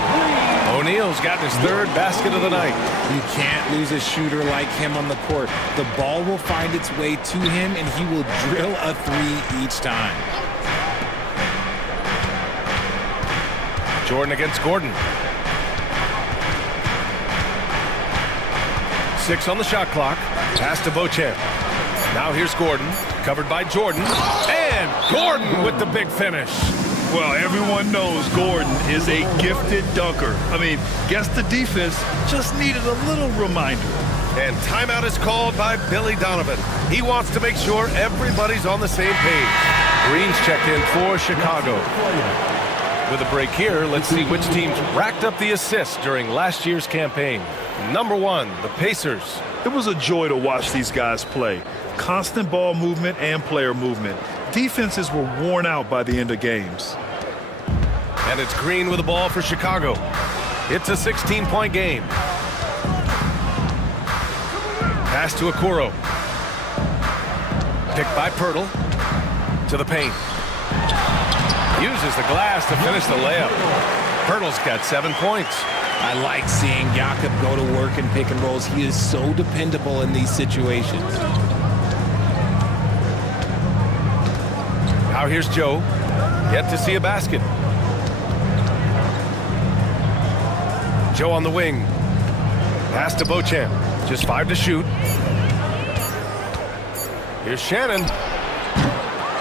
O'Neal's gotten his 3rd basket of the night. You can't lose a shooter like him on the court. The ball will find its way to him, and he will drill a 3 each time. Jordan against Gordon. 6 on the shot clock. Pass to Beauchamp. Now here's Gordon, covered by Jordan. And Gordon with the big finish. Well, everyone knows Gordon is a gifted dunker. I mean, guess the defense just needed a little reminder. And timeout is called by Billy Donovan. He wants to make sure everybody's on the same page. Green's checked in for Chicago. With a break here, let's see which teams racked up the assists during last year's campaign. Number 1, the Pacers. It was a joy to watch these guys play. Constant ball movement and player movement. Defenses were worn out by the end of games. And it's Green with the ball for Chicago. It's a 16-point game. Pass to Okoro. Picked by Poeltl. To the paint. Uses the glass to finish the layup. Poeltl's got 7 points. I like seeing Jakob go to work in pick and rolls. He is so dependable in these situations. Now here's Joe. Yet to see a basket. Joe on the wing. Pass to Beauchamp. Just 5 to shoot. Here's Shannon.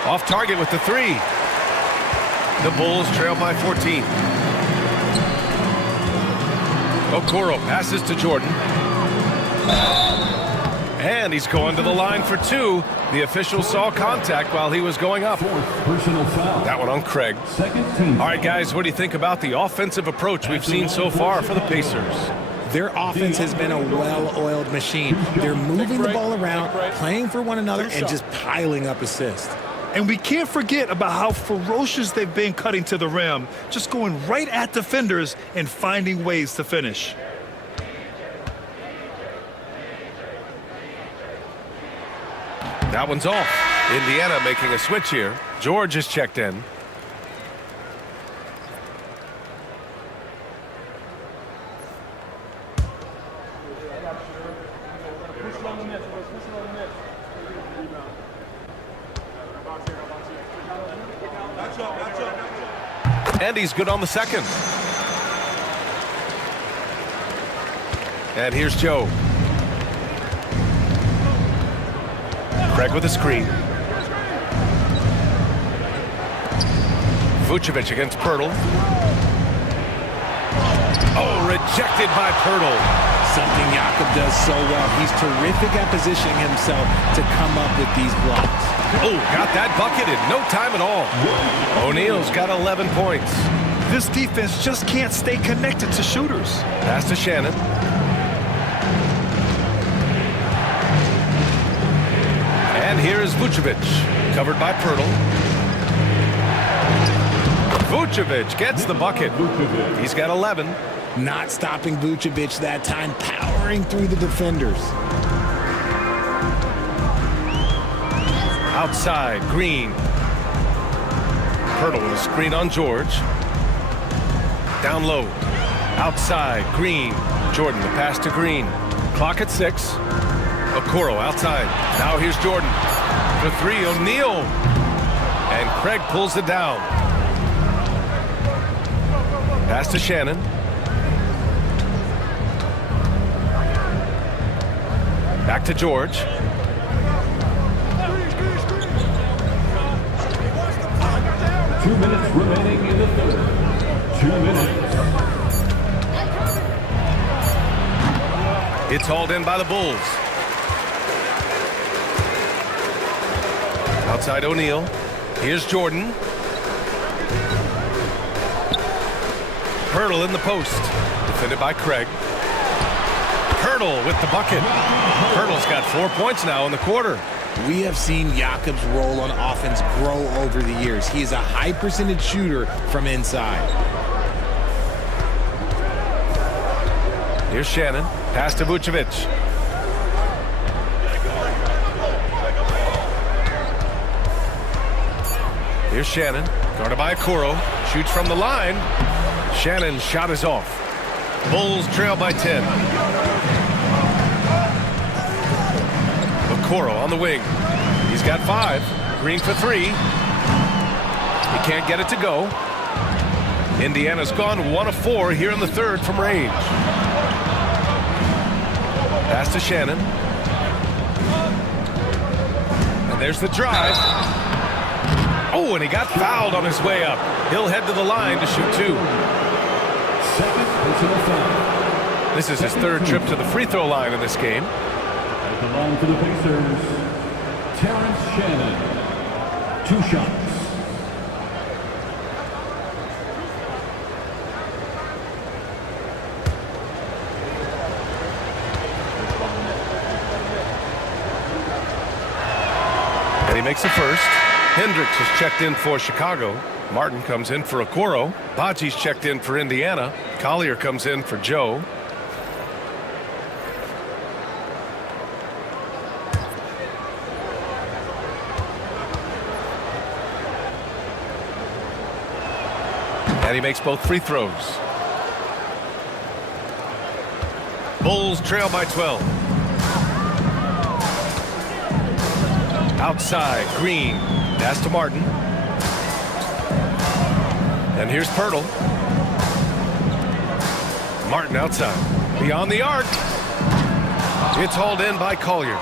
Off target with the 3. The Bulls trail by 14. Okoro passes to Jordan. And he's going to the line for 2. The official saw contact while he was going up. Personal foul. That one on Craig. Second team. All right, guys, what do you think about the offensive approach we've seen so far for the Pacers? Their offense has been a well-oiled machine. They're moving the ball around, playing for one another, and just piling up assists. And we can't forget about how ferocious they've been cutting to the rim, just going right at defenders and finding ways to finish. That one's off. Indiana making a switch here. George is checked in. And he's good on the second. And here's Joe. Craig with a screen. Vucevic against Poeltl. Oh, rejected by Poeltl. Something Jakob does so well. He's terrific at positioning himself to come up with these blocks. Oh, got that bucket in no time at all. O'Neal's got 11 points. This defense just can't stay connected to shooters. Pass to Shannon. And here is Vucevic, covered by Poeltl. Vucevic gets the bucket. He's got 11. Not stopping Vucevic that time, powering through the defenders. Outside, Green. Poeltl with a screen on George. Down low. Outside, Green. Jordan, the pass to Green. Clock at 6. Okoro outside. Now here's Jordan. For 3, O'Neal. And Craig pulls it down. Pass to Shannon. Back to George. Two minutes remaining in the third. 2 minutes. It's hauled in by the Bulls. Outside O'Neal. Here's Jordan. Poeltl in the post. Defended by Craig. Poeltl with the bucket. Poeltl's got 4 points now in the quarter. We have seen Jakob's role on offense grow over the years. He is a high percentage shooter from inside. Here's Shannon. Pass to Vucevic. Here's Shannon. Guarded by Okoro. Shoots from the line. Shannon's shot is off. Bulls trail by 10. Okoro on the wing. He's got 5. Green for 3. He can't get it to go. Indiana's gone 1 of 4 here in the third from range. Pass to Shannon. And there's the drive. Oh, and he got fouled on his way up. He'll head to the line to shoot 2. This is his third trip to the free throw line in this game. At the line for the Pacers, Terrence Shannon. 2 shots. And he makes the first. Hendricks is checked in for Chicago. Martin comes in for Okoro. Badji's checked in for Indiana. Collier comes in for Joe. And he makes both free throws. Bulls trail by 12. Outside, Green. Pass to Martin. And here's Poeltl. Martin outside. Beyond the arc. It's hauled in by Collier.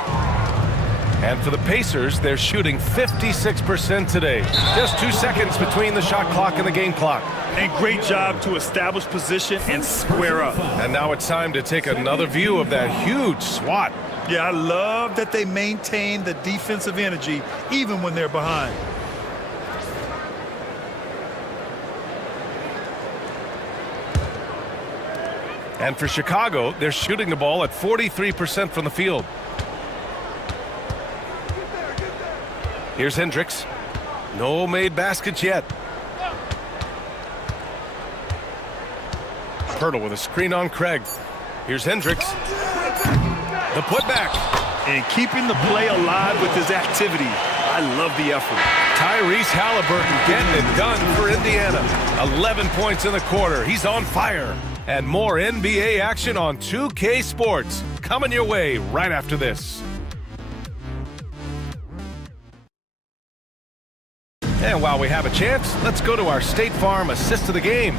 And for the Pacers, they're shooting 56% today. Just 2 seconds between the shot clock and the game clock. And great job to establish position and square up. And now it's time to take another view of that huge swat. Yeah, I love that they maintain the defensive energy even when they're behind. And for Chicago, they're shooting the ball at 43% from the field. Here's Hendricks. No made baskets yet. Pirtle with a screen on Craig. Here's Hendricks. The putback. And keeping the play alive with his activity. I love the effort. Tyrese Halliburton getting it done for Indiana. 11 points in the quarter. He's on fire. And more NBA action on 2K Sports. Coming your way right after this. And while we have a chance, let's go to our State Farm assist of the game.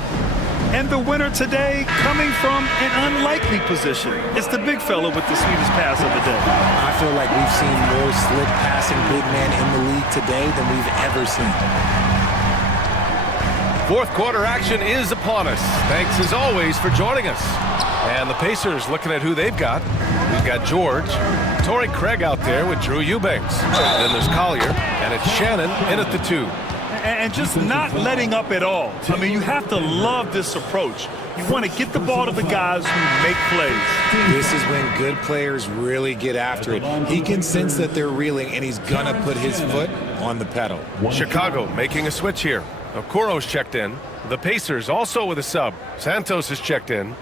And the winner today coming from an unlikely position. It's the big fella with the sweetest pass of the day. I feel like we've seen more slick passing big men in the league today than we've ever seen. Fourth quarter action is upon us. Thanks as always for joining us. And the Pacers looking at who they've got. We've got George, Torrey Craig out there with Drew Eubanks. Then there's Collier, and it's Shannon in at the 2. And just not letting up at all. I mean, you have to love this approach. You want to get the ball to the guys who make plays. This is when good players really get after it. He can sense that they're reeling, and he's going to put his foot on the pedal. Chicago making a switch here. Okoro's checked in. The Pacers also with a sub. Santos is checked in.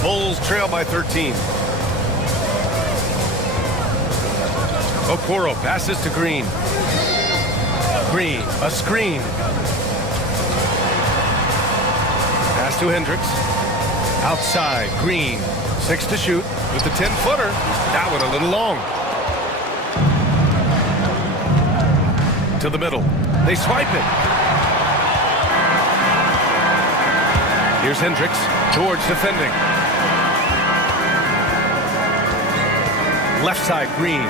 Bulls trail by 13. Okoro passes to Green. Green, a screen. Pass to Hendricks. Outside, Green. 6 to shoot with the 10-footer. That one a little long. To the middle. They swipe it. Here's Hendricks. George defending. Left side, Green.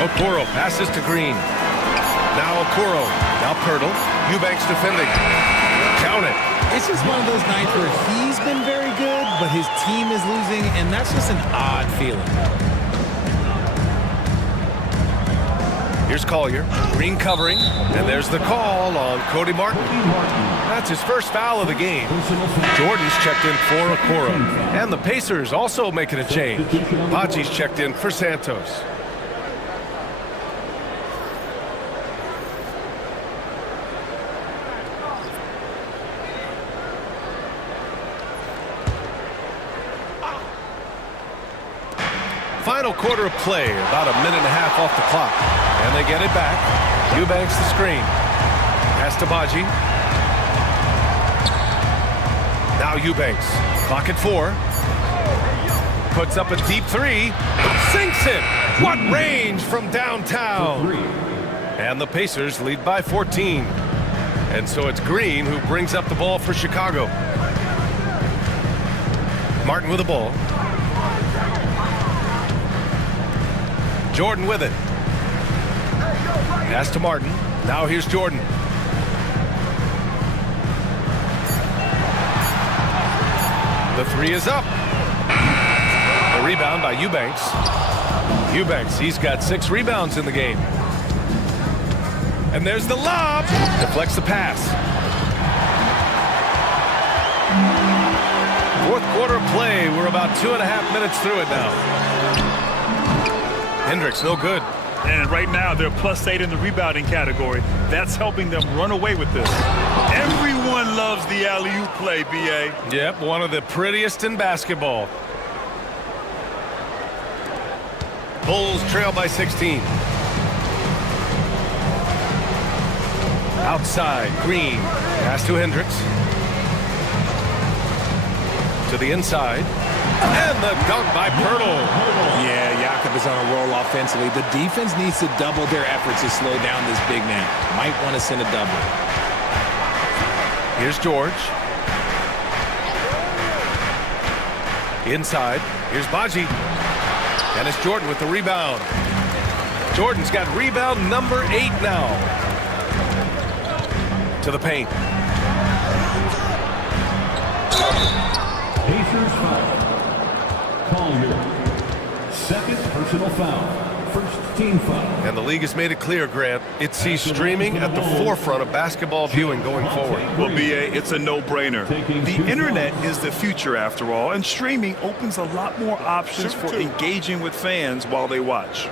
Okoro passes to Green. Now Okoro. Now Pirtle. Eubanks defending. Count it. It's just one of those nights where he's been very good, but his team is losing, and that's just an odd feeling. Here's Collier. Green covering. And there's the call on Cody Martin. That's his first foul of the game. Jordan's checked in for Okoro. And the Pacers also making a change. Pachi's checked in for Santos. Final quarter of play, about a minute and a half off the clock. And they get it back. Eubanks the screen. Pass to Baji. Now Eubanks. Clock at 4. Puts up a deep 3. Sinks it. What range from downtown. And the Pacers lead by 14. And so it's Green who brings up the ball for Chicago. Martin with the ball. Jordan with it. Pass to Martin. Now here's Jordan. The 3 is up. A rebound by Eubanks. Eubanks, he's got 6 rebounds in the game. And there's the lob. Deflects the pass. Fourth quarter of play. We're about 2.5 minutes through it now. Hendricks, no good. And right now, they're +8 in the rebounding category. That's helping them run away with this. Everyone loves the alley-oop play, B.A. Yep, one of the prettiest in basketball. Bulls trail by 16. Outside, Green. Pass to Hendricks. To the inside. And the dunk by Pirtle. Yeah, Jakob is on a roll offensively. The defense needs to double their efforts to slow down this big man. Might want to send a double. Here's George. Inside. Here's Baji. And it's Jordan with the rebound. Gordon's got rebound number 8 now. To the paint. Pacers foul. Collier. Second personal foul. First team foul. And the league has made it clear, Grant, it sees streaming at the forefront of basketball viewing going forward. Well, BA, it's a no-brainer. The internet is the future, after all, and streaming opens a lot more options for engaging with fans while they watch.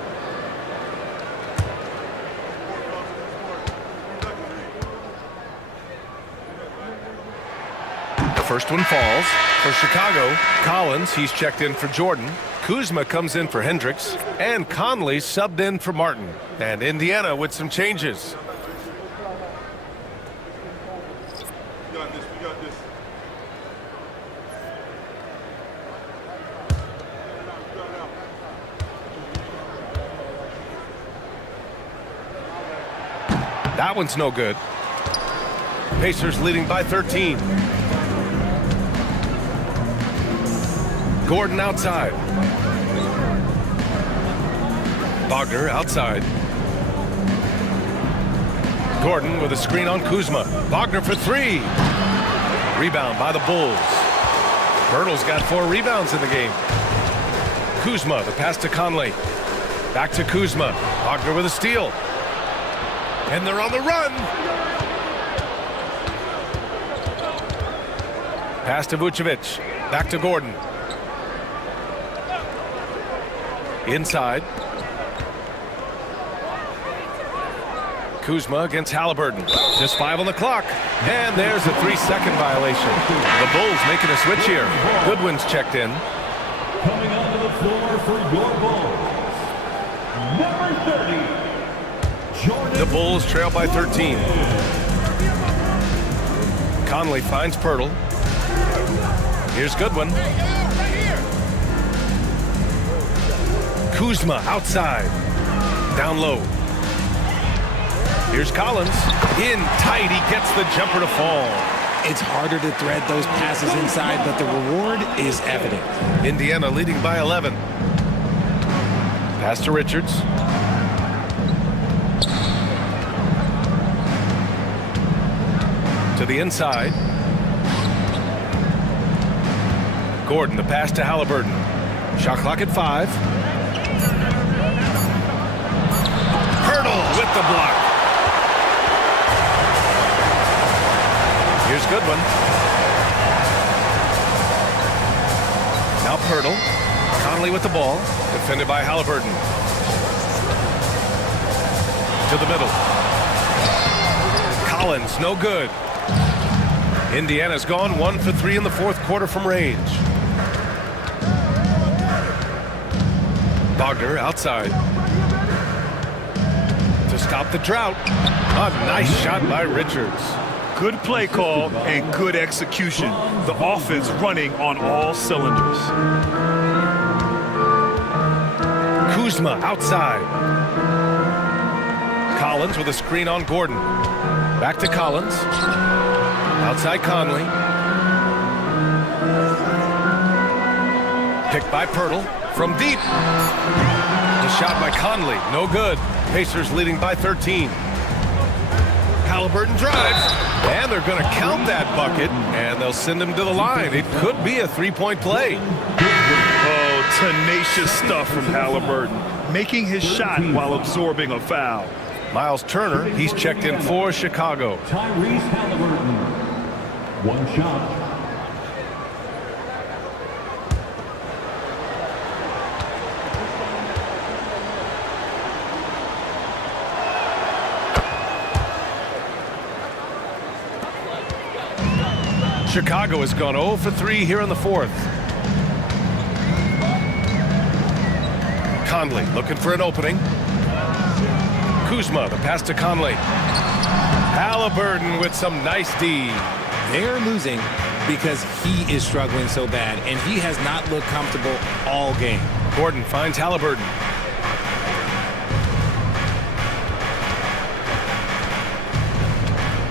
The first one falls. For Chicago, Collins, he's checked in for Jordan. Kuzma comes in for Hendricks, and Conley subbed in for Martin. And Indiana with some changes. We got this. That one's no good. Pacers leading by 13. Gordon outside. Wagner outside. Gordon with a screen on Kuzma. Wagner for 3. Rebound by the Bulls. Birtle's got 4 rebounds in the game. Kuzma, the pass to Conley. Back to Kuzma. Wagner with a steal. And they're on the run. Pass to Vucevic. Back to Gordon. Inside. Kuzma against Halliburton. Just 5 on the clock. And there's a 3-second violation. The Bulls making a switch here. Goodwin's checked in. Coming onto the floor for your Bulls. Number 30. Jordan. The Bulls trail by 13. Conley finds Pirtle. Here's Goodwin. Kuzma outside. Down low. Here's Collins. In tight. He gets the jumper to fall. It's harder to thread those passes inside, but the reward is evident. Indiana leading by 11. Pass to Richards. To the inside. Gordon, the pass to Halliburton. Shot clock at 5. Pirtle with the block. Here's Goodwin. Now Pirtle. Conley with the ball. Defended by Halliburton. To the middle. Collins, no good. Indiana's gone 1 for 3 in the fourth quarter from range. Wagner outside. To stop the drought. A nice shot by Richards. Good play call and good execution. The offense running on all cylinders. Kuzma outside. Collins with a screen on Gordon. Back to Collins. Outside Conley. Picked by Pirtle from deep. The shot by Conley, no good. Pacers leading by 13. Halliburton drives, and they're going to count that bucket, and they'll send him to the line. It could be a 3-point play. Oh, tenacious stuff from Halliburton, making his shot while absorbing a foul. Miles Turner, he's checked in for Chicago. Tyrese Halliburton. 1 shot. Chicago has gone 0 for 3 here in the fourth. Conley looking for an opening. Kuzma, the pass to Conley. Halliburton with some nice D. They're losing because he is struggling so bad, and he has not looked comfortable all game. Gordon finds Halliburton.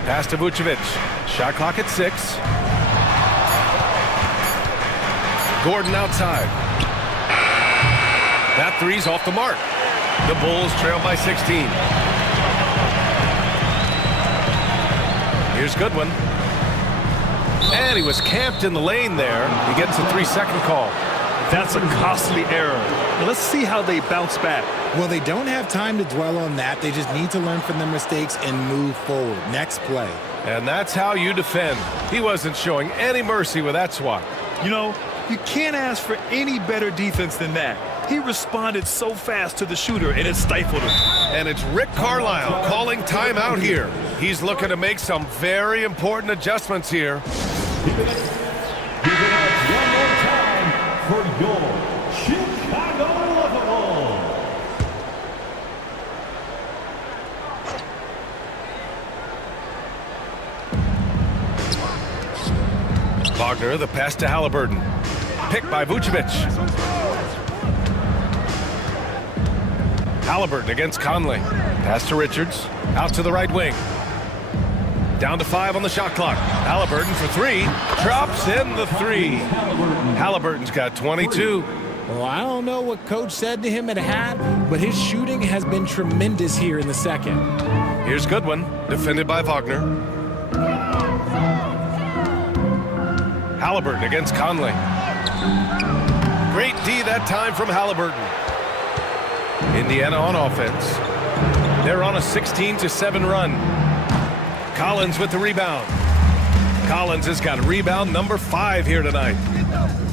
Pass to Vucevic. Shot clock at 6. Gordon outside. That three's off the mark. The Bulls trail by 16. Here's Goodwin. And he was camped in the lane there. He gets a 3-second call. That's a costly error. Now let's see how they bounce back. Well, they don't have time to dwell on that. They just need to learn from their mistakes and move forward. Next play. And that's how you defend. He wasn't showing any mercy with that swat. You know, you can't ask for any better defense than that. He responded so fast to the shooter, and it stifled him. And it's Rick Carlisle calling timeout here. He's looking to make some very important adjustments here. Give it up one more time for your Chicago Bulls. Wagner, the pass to Halliburton. Picked by Vucevic. Halliburton against Conley. Pass to Richards. Out to the right wing. Down to 5 on the shot clock. Halliburton for 3. Drops in the 3. Halliburton's got 22. Well, I don't know what Coach said to him at half, but his shooting has been tremendous here in the second. Here's Goodwin, defended by Wagner. Halliburton against Conley. Great D that time from Halliburton. Indiana on offense. They're on a 16-7 run. Collins with the rebound. Collins has got rebound number 5 here tonight.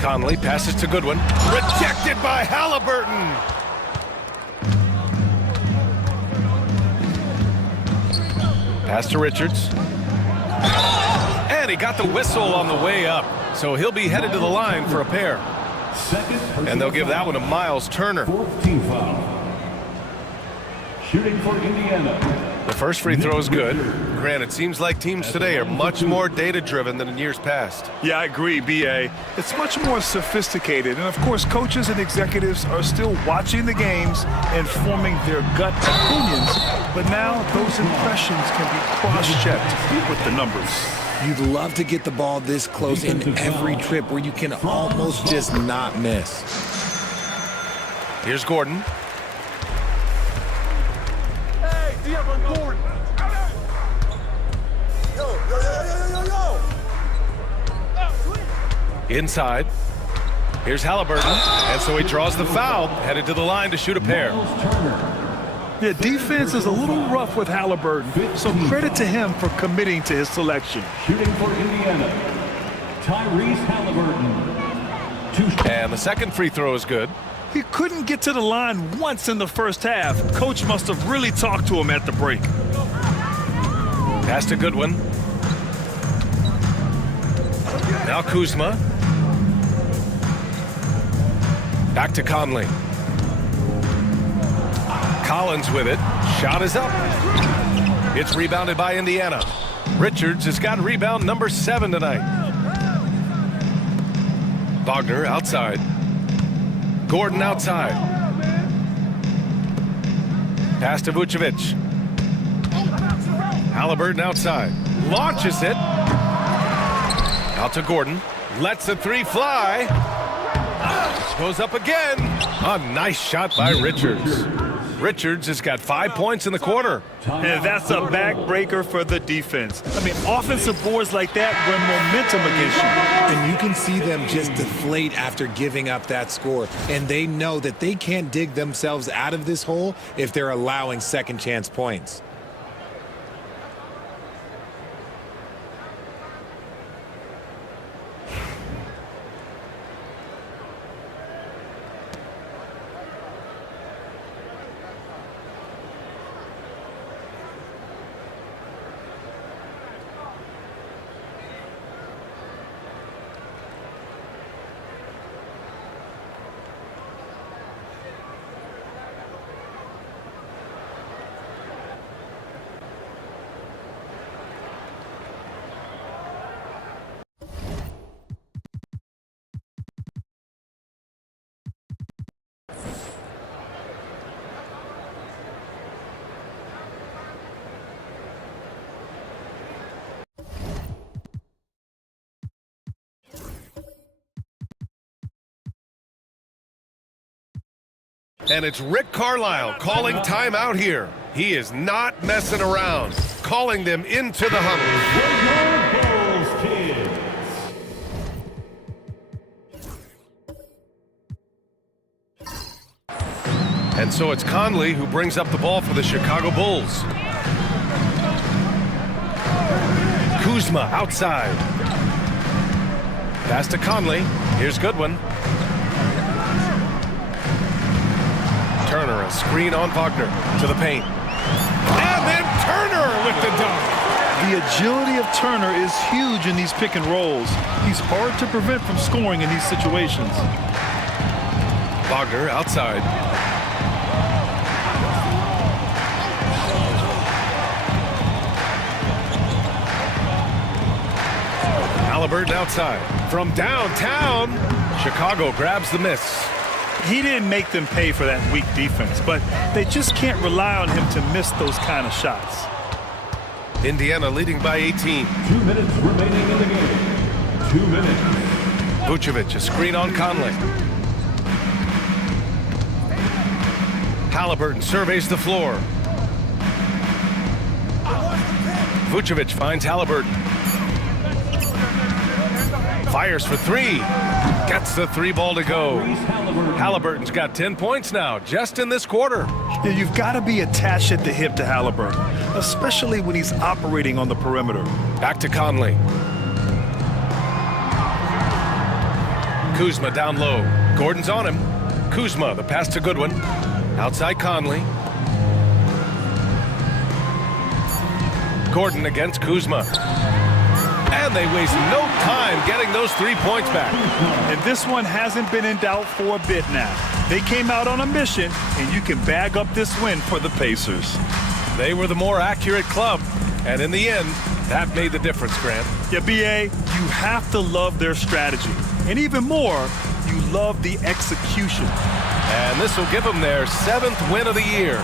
Conley passes to Goodwin. Rejected by Halliburton. Pass to Richards. And he got the whistle on the way up. So he'll be headed to the line for a pair. And they'll give that one to Miles Turner. 14th foul. Shooting for Indiana. The first free throw is good. Granted, it seems like teams today are much more data-driven than in years past. Yeah, I agree, B.A. It's much more sophisticated. And, of course, coaches and executives are still watching the games and forming their gut opinions. But now those impressions can be cross-checked with the numbers. You'd love to get the ball this close in every trip where you can almost just not miss. Here's Gordon. Hey, D'Angelo Gordon. Inside. Here's Halliburton. And so he draws the foul, headed to the line to shoot a pair. Yeah, defense is a little rough with Halliburton, so credit to him for committing to his selection. Shooting for Indiana, Tyrese Halliburton. And the second free throw is good. He couldn't get to the line once in the first half. Coach must have really talked to him at the break. Pass to Goodwin. Now Kuzma. Back to Conley. Collins with it. Shot is up. It's rebounded by Indiana. Richards has got rebound number 7 tonight. Wagner outside. Gordon outside. Pass to Vucevic. Halliburton outside. Launches it. Out to Gordon. Lets the 3 fly. Goes up again. A nice shot by Richards. Richards has got 5 points in the quarter. And that's a backbreaker for the defense. I mean, offensive boards like that run momentum against you. And you can see them just deflate after giving up that score. And they know that they can't dig themselves out of this hole if they're allowing second chance points. And it's Rick Carlisle calling timeout here. He is not messing around, calling them into the huddle. Bulls kids. And so it's Conley who brings up the ball for the Chicago Bulls. Kuzma outside. Pass to Conley. Here's Goodwin. Turner, a screen on Wagner to the paint. And then Turner with the dunk. The agility of Turner is huge in these pick and rolls. He's hard to prevent from scoring in these situations. Wagner outside. Halliburton outside. From downtown, Chicago grabs the miss. He didn't make them pay for that weak defense, but they just can't rely on him to miss those kind of shots. Indiana leading by 18. 2 minutes remaining in the game. 2 minutes. Vucevic, a screen on Conley. Halliburton surveys the floor. Vucevic finds Halliburton. Fires for three. Gets the three ball to go. Halliburton's got 10 points now, just in this quarter. Yeah, you've got to be attached at the hip to Halliburton, especially when he's operating on the perimeter. Back to Conley. Kuzma down low. Gordon's on him. Kuzma, the pass to Goodwin. Outside Conley. Gordon against Kuzma. And they waste no time getting those 3 points back. And this one hasn't been in doubt for a bit now. They came out on a mission, and you can bag up this win for the Pacers. They were the more accurate club, and in the end, that made the difference, Grant. Yeah, B.A., you have to love their strategy. And even more, you love the execution. And this will give them their 7th win of the year.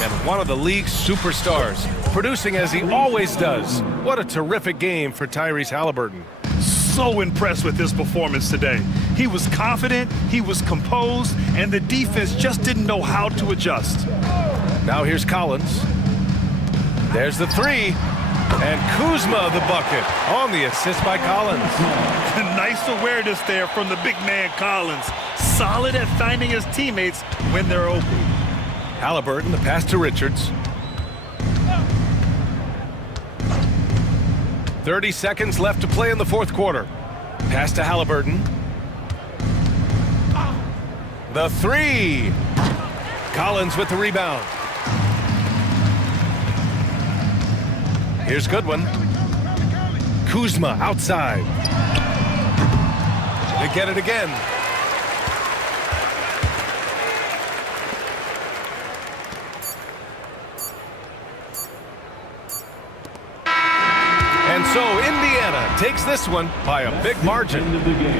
And one of the league's superstars, producing as he always does. What a terrific game for Tyrese Halliburton. So impressed with his performance today. He was confident, he was composed, and the defense just didn't know how to adjust. Now here's Collins. There's the three. And Kuzma the bucket on the assist by Collins. Nice awareness there from the big man Collins. Solid at finding his teammates when they're open. Halliburton, the pass to Richards. 30 seconds left to play in the fourth quarter. Pass to Halliburton. The three. Collins with the rebound. Here's Goodwin. Kuzma outside. They get it again. And so Indiana takes this one by a big margin.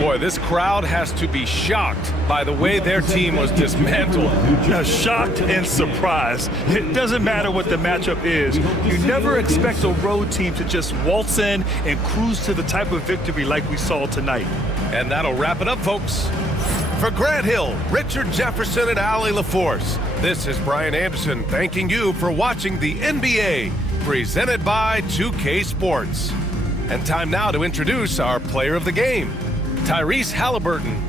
Boy, this crowd has to be shocked by the way their team was dismantled. Shocked and surprised. It doesn't matter what the matchup is. You never expect a road team to just waltz in and cruise to the type of victory like we saw tonight. And that'll wrap it up, folks. For Grant Hill, Richard Jefferson, and Allie LaForce, this is Brian Anderson thanking you for watching the NBA, presented by 2K Sports. And time now to introduce our player of the game, Tyrese Halliburton.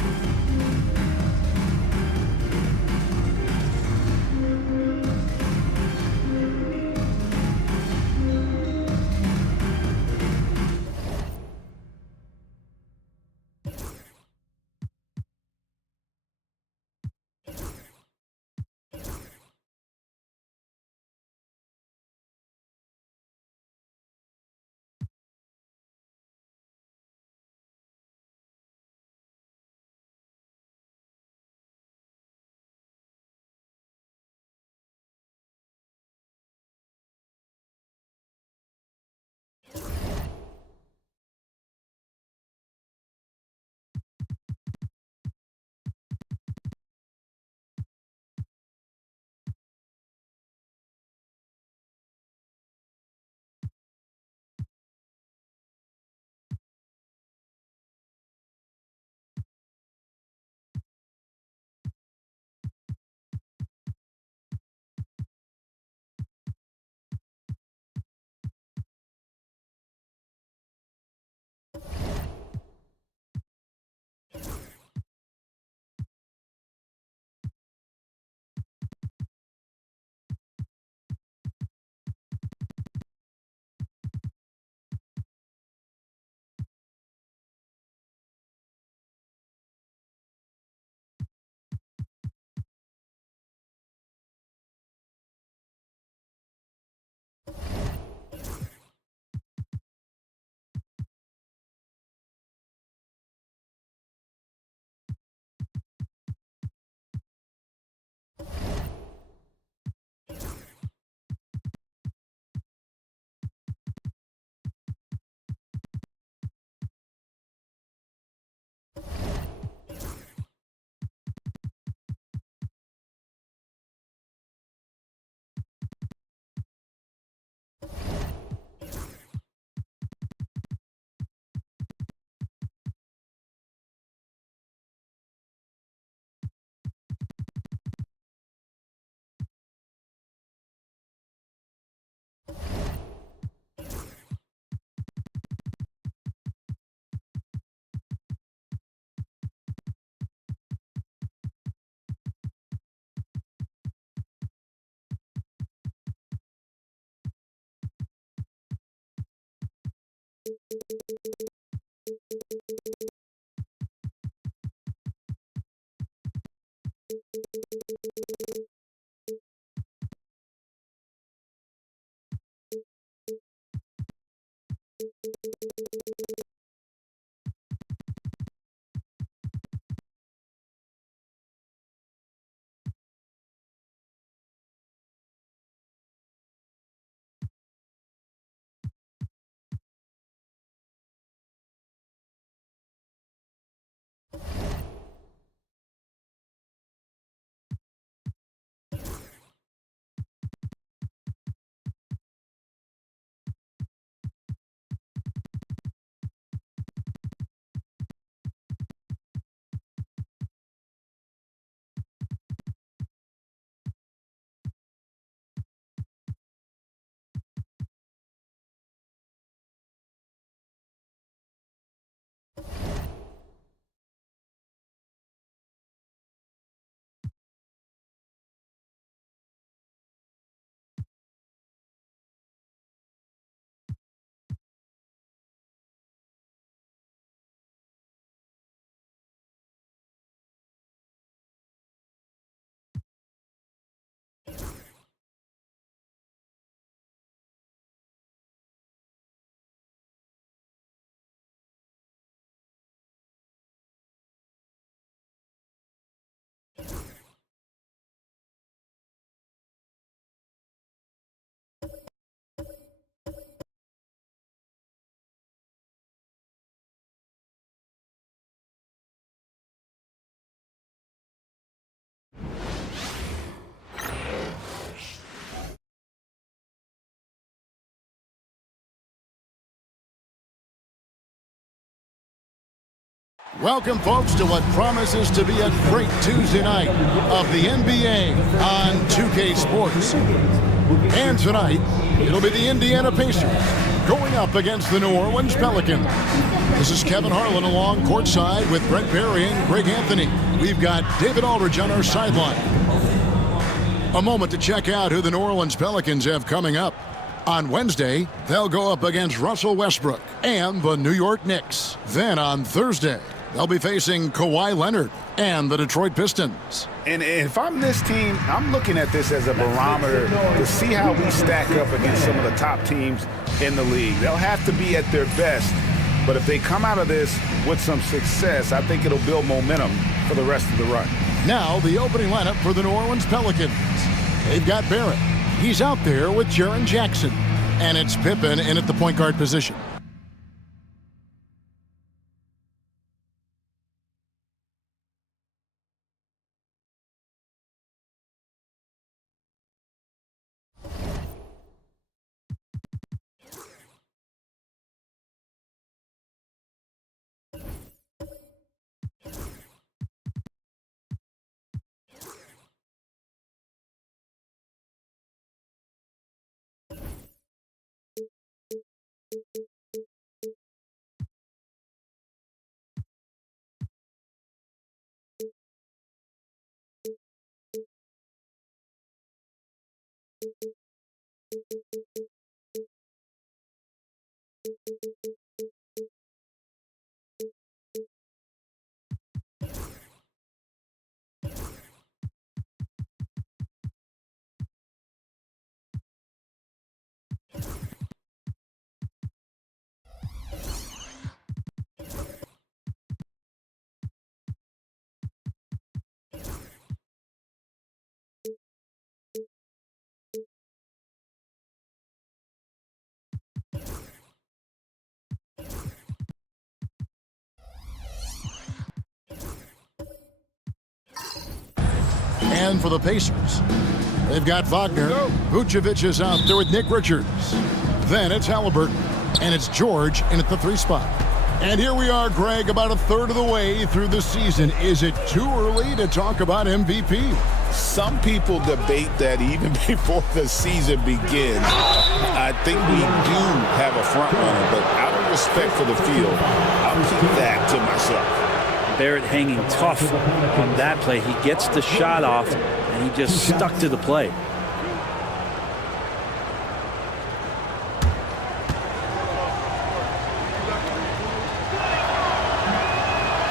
Welcome, folks, to what promises to be a great Tuesday night of the NBA on 2K Sports. And tonight, it'll be the Indiana Pacers going up against the New Orleans Pelicans. This is Kevin Harlan along courtside with Brent Barry and Greg Anthony. We've got David Aldridge on our sideline. A moment to check out who the New Orleans Pelicans have coming up. On Wednesday, they'll go up against Russell Westbrook and the New York Knicks. Then on Thursday, they'll be facing Kawhi Leonard and the Detroit Pistons. And if I'm this team, I'm looking at this as a barometer to see how we stack up against some of the top teams in the league. They'll have to be at their best, but if they come out of this with some success, I think it'll build momentum for the rest of the run. Now, the opening lineup for the New Orleans Pelicans. They've got Barrett. He's out there with Jaren Jackson. And it's Pippen in at the point guard position. And for the Pacers, they've got Wagner. Vucevic is out there with Nick Richards. Then it's Halliburton. And it's George in at the 3 spot. And here we are, Greg, about a third of the way through the season. Is it too early to talk about MVP? Some people debate that even before the season begins. I think we do have a front runner, but out of respect for the field, I'll keep that to myself. Barrett hanging tough on that play. He gets the shot off, and he just stuck to the play.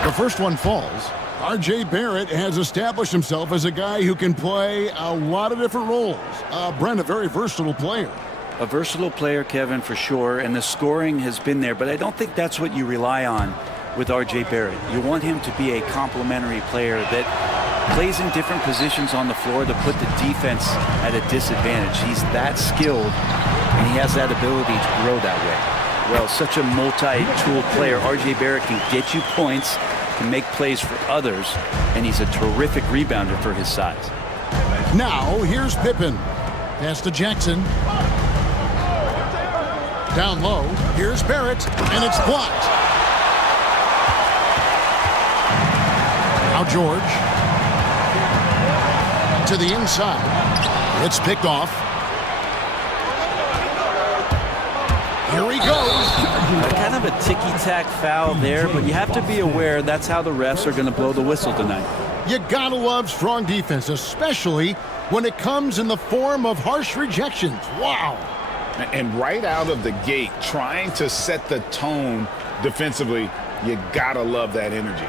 The first one falls. R.J. Barrett has established himself as a guy who can play a lot of different roles. Brent, a very versatile player. A versatile player, Kevin, for sure, and the scoring has been there, but I don't think that's what you rely on with R.J. Barrett. You want him to be a complementary player that plays in different positions on the floor to put the defense at a disadvantage. He's that skilled, and he has that ability to grow that way. Well, such a multi-tool player. R.J. Barrett can get you points, can make plays for others, and he's a terrific rebounder for his size. Now, here's Pippen. Pass to Jackson. Down low, here's Barrett, and it's blocked. Now George. To the inside. It's picked off. Here he goes. Kind of a ticky-tack foul there, but you have to be aware that's how the refs are going to blow the whistle tonight. You gotta love strong defense, especially when it comes in the form of harsh rejections. Wow. And right out of the gate, trying to set the tone defensively, you gotta love that energy.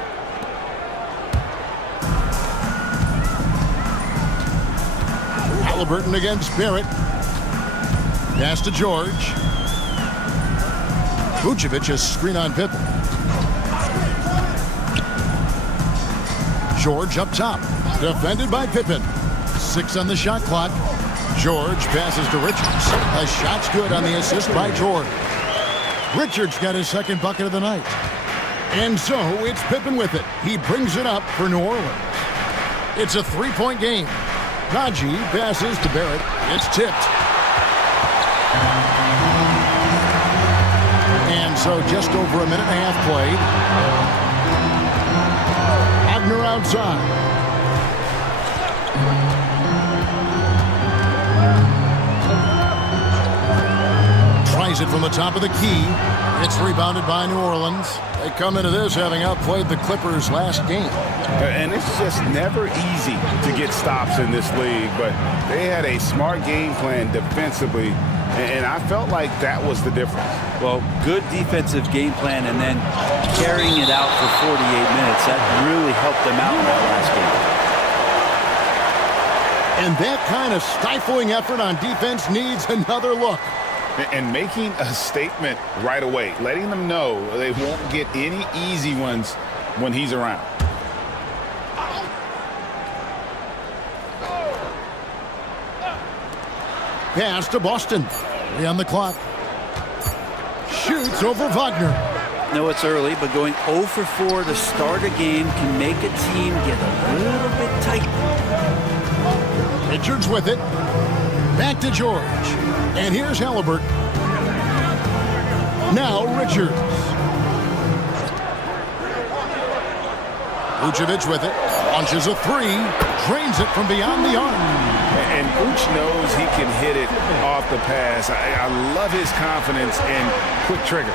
Halliburton against Barrett. Pass to George. Vucevic is screen on Pippen. George up top. Defended by Pippen. 6 on the shot clock. George passes to Richards. A shot's good on the assist by George. Richards got his second bucket of the night. And so it's Pippen with it. He brings it up for New Orleans. It's a 3-point game. Najee passes to Barrett. It's tipped. And so just over a minute and a half played. Wagner outside. Tries it from the top of the key. It's rebounded by New Orleans. They come into this having outplayed the Clippers last game. And it's just never easy to get stops in this league, but they had a smart game plan defensively, and I felt like that was the difference. Well, good defensive game plan and then carrying it out for 48 minutes. That really helped them out in that last game. And that kind of stifling effort on defense needs another look. And making a statement right away, letting them know they won't get any easy ones when he's around. Pass to Boston. 3 on the clock. Shoots over Wagner. No, it's early, but going 0 for 4 to start a game can make a team get a little bit tight. Richards with it. Back to George. And here's Halliburton. Now Richards. Vucevic with it. Launches a 3. Drains it from beyond the arc. And Vooch knows he can hit it off the pass. I love his confidence and quick trigger.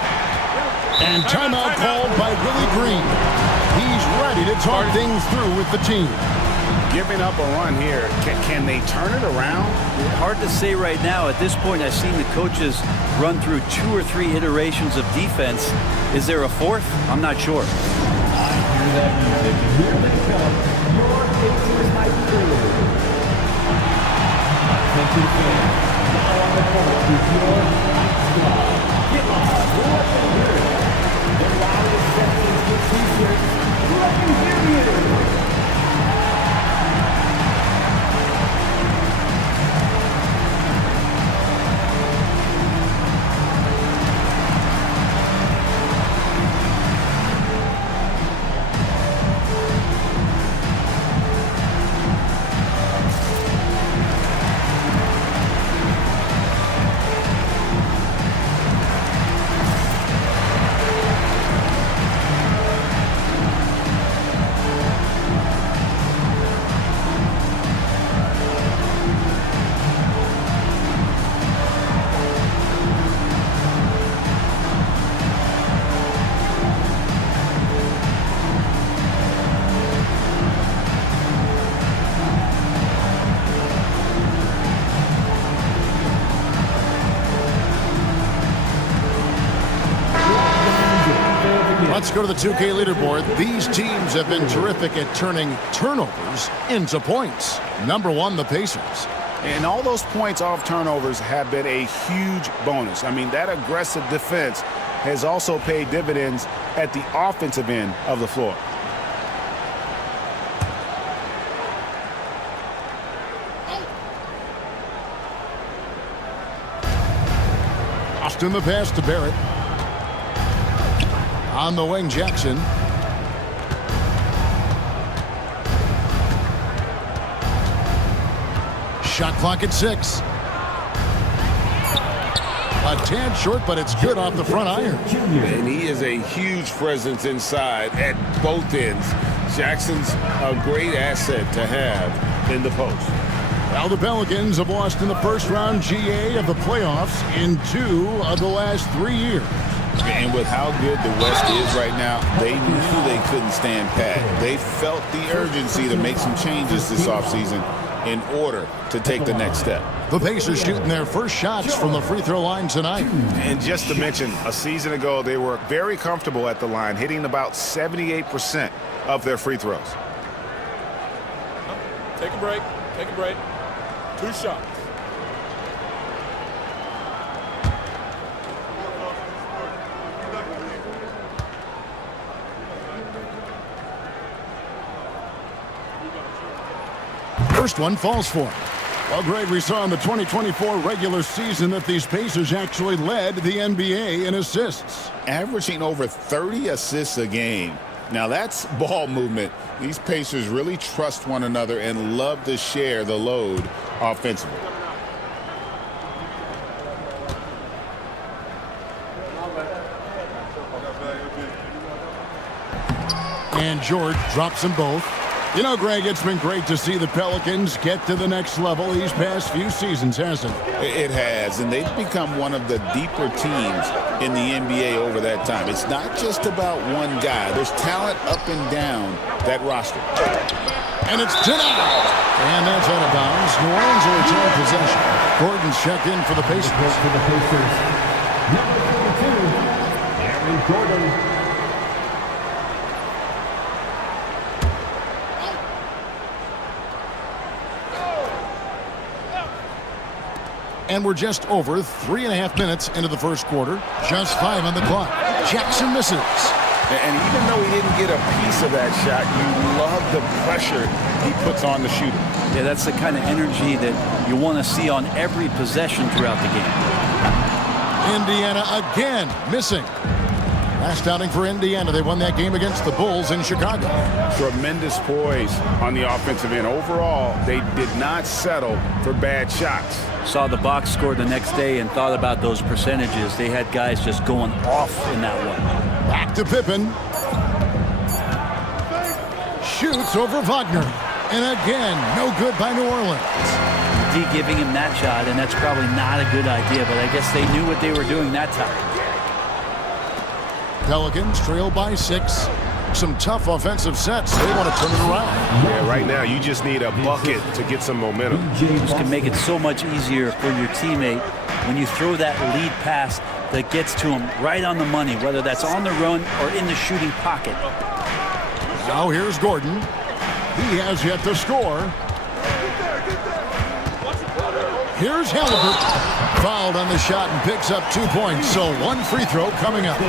And timeout called by Willie Green. He's ready to talk things through with the team. Giving up a run here. Can they turn it around? Hard to say right now. At this point, I've seen the coaches run through 2 or 3 iterations of defense. Is there a 4th? I'm not sure. Hear that music. Here they come. Your Pacers high schoolers. Attention fans. Now on the court is your high squad. Get loud. Let them hear it. The loudest sections with t-shirts. Let them hear you. Let's go to the 2K leaderboard. These teams have been terrific at turning turnovers into points. Number 1, the Pacers. And all those points off turnovers have been a huge bonus. I mean, that aggressive defense has also paid dividends at the offensive end of the floor. Austin the pass to Barrett. On the wing, Jackson. Shot clock at 6. A tad short, but it's good off the front iron. And he is a huge presence inside at both ends. Jackson's a great asset to have in the post. Well, the Pelicans have lost in the first round GA of the playoffs in 2 of the last 3 years. And with how good the West is right now, they knew they couldn't stand pat. They felt the urgency to make some changes this offseason in order to take the next step. The Pacers shooting their first shots from the free throw line tonight. And just to mention, a season ago, they were very comfortable at the line, hitting about 78% of their free throws. Take a break. Take a break. 2 shots. First one falls for him. Well, Greg, we saw in the 2024 regular season that these Pacers actually led the NBA in assists. Averaging over 30 assists a game. Now that's ball movement. These Pacers really trust one another and love to share the load offensively. And George drops them both. You know, Greg, it's been great to see the Pelicans get to the next level these past few seasons, hasn't it? It has, and they've become one of the deeper teams in the NBA over that time. It's not just about one guy. There's talent up and down that roster. And it's denied. And that's out of bounds. New Orleans will return possession. Gordon's checked in for the Pacers. Number 32, Aaron Gordon. And we're just over 3.5 minutes into the first quarter. Just 5 on the clock. Jackson misses. And even though he didn't get a piece of that shot, you love the pressure he puts on the shooter. Yeah, that's the kind of energy that you want to see on every possession throughout the game. Indiana again missing. Last outing for Indiana, they won that game against the Bulls in Chicago. Tremendous poise on the offensive end. Overall, they did not settle for bad shots. Saw the box score the next day and thought about those percentages. They had guys just going off in that one. Back to Pippen. Shoots over Wagner. And again, no good by New Orleans. D giving him that shot, and that's probably not a good idea, but I guess they knew what they were doing that time. Pelicans trail by 6. Some tough offensive sets. They want to turn it around. Yeah, right now you just need a bucket to get some momentum. This can make it so much easier for your teammate when you throw that lead pass that gets to him right on the money, whether that's on the run or in the shooting pocket. Now here's Gordon. He has yet to score. Here's Halliburton. Fouled on the shot and picks up 2 points. So 1 free throw coming up.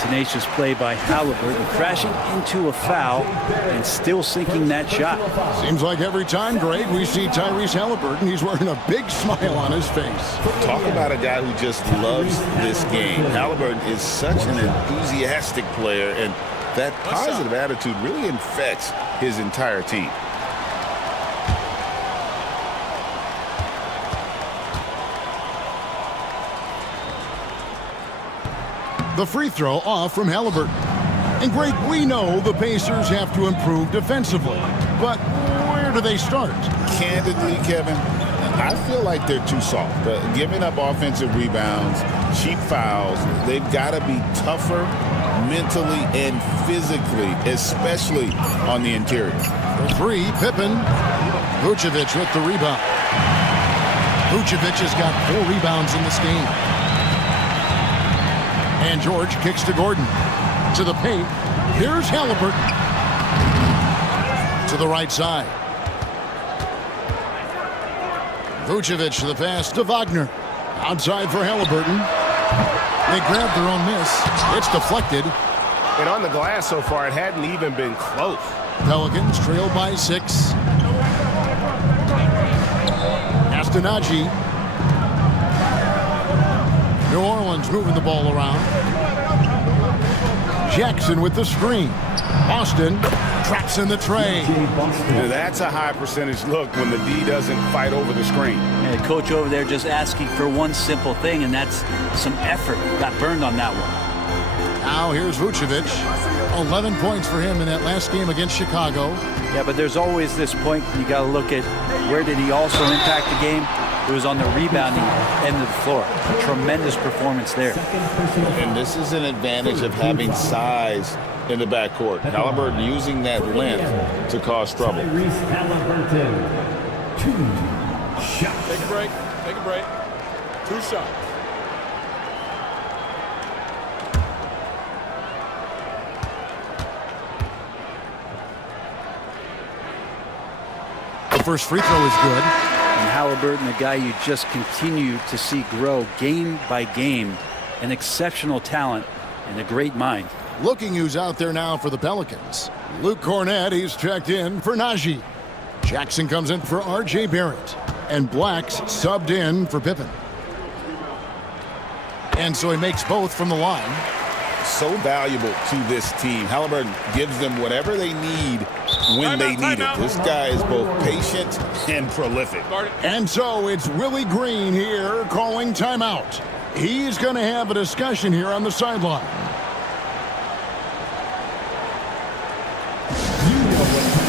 Tenacious play by Halliburton, crashing into a foul and still sinking that shot. Seems like every time, Greg, we see Tyrese Halliburton, he's wearing a big smile on his face. Talk about a guy who just loves this game. Halliburton is such an enthusiastic player, and that positive attitude really infects his entire team. The free throw off from Halliburton. And Greg, we know the Pacers have to improve defensively, but where do they start? Candidly, Kevin, I feel like they're too soft. Giving up offensive rebounds, cheap fouls, they've got to be tougher mentally and physically, especially on the interior. For 3, Pippen. Vucevic with the rebound. Vucevic has got 4 rebounds in this game. And George kicks to Gordon. To the paint. Here's Halliburton. To the right side. Vucevic the pass to Wagner. Outside for Halliburton. They grab their own miss. It's deflected. And on the glass so far, it hadn't even been close. Pelicans trail by 6. Astonagi. New Orleans moving the ball around. Jackson with the screen. Boston traps in the tray. Now that's a high percentage look when the D doesn't fight over the screen. And the coach over there just asking for one simple thing, and that's some effort. Got burned on that one. Now here's Vucevic. 11 points for him in that last game against Chicago. Yeah, but there's always this point you got to look at where did he also impact the game. It was on the rebounding end of the floor. A tremendous performance there. And this is an advantage of having size in the backcourt. Halliburton using that length to cause trouble. Tyrese Halliburton. 2 shots. Take a break. Take a break. 2 shots. The first free throw is good. And Halliburton, a guy you just continue to see grow game by game, an exceptional talent and a great mind. Looking who's out there now for the Pelicans. Luke Cornett, he's checked in for Najee. Jackson comes in for R.J. Barrett. And Black's subbed in for Pippen. And so he makes both from the line. So valuable to this team. Halliburton gives them whatever they need when they need it. This guy is both patient and prolific. And so it's Willie Green here calling timeout. He's going to have a discussion here on the sideline.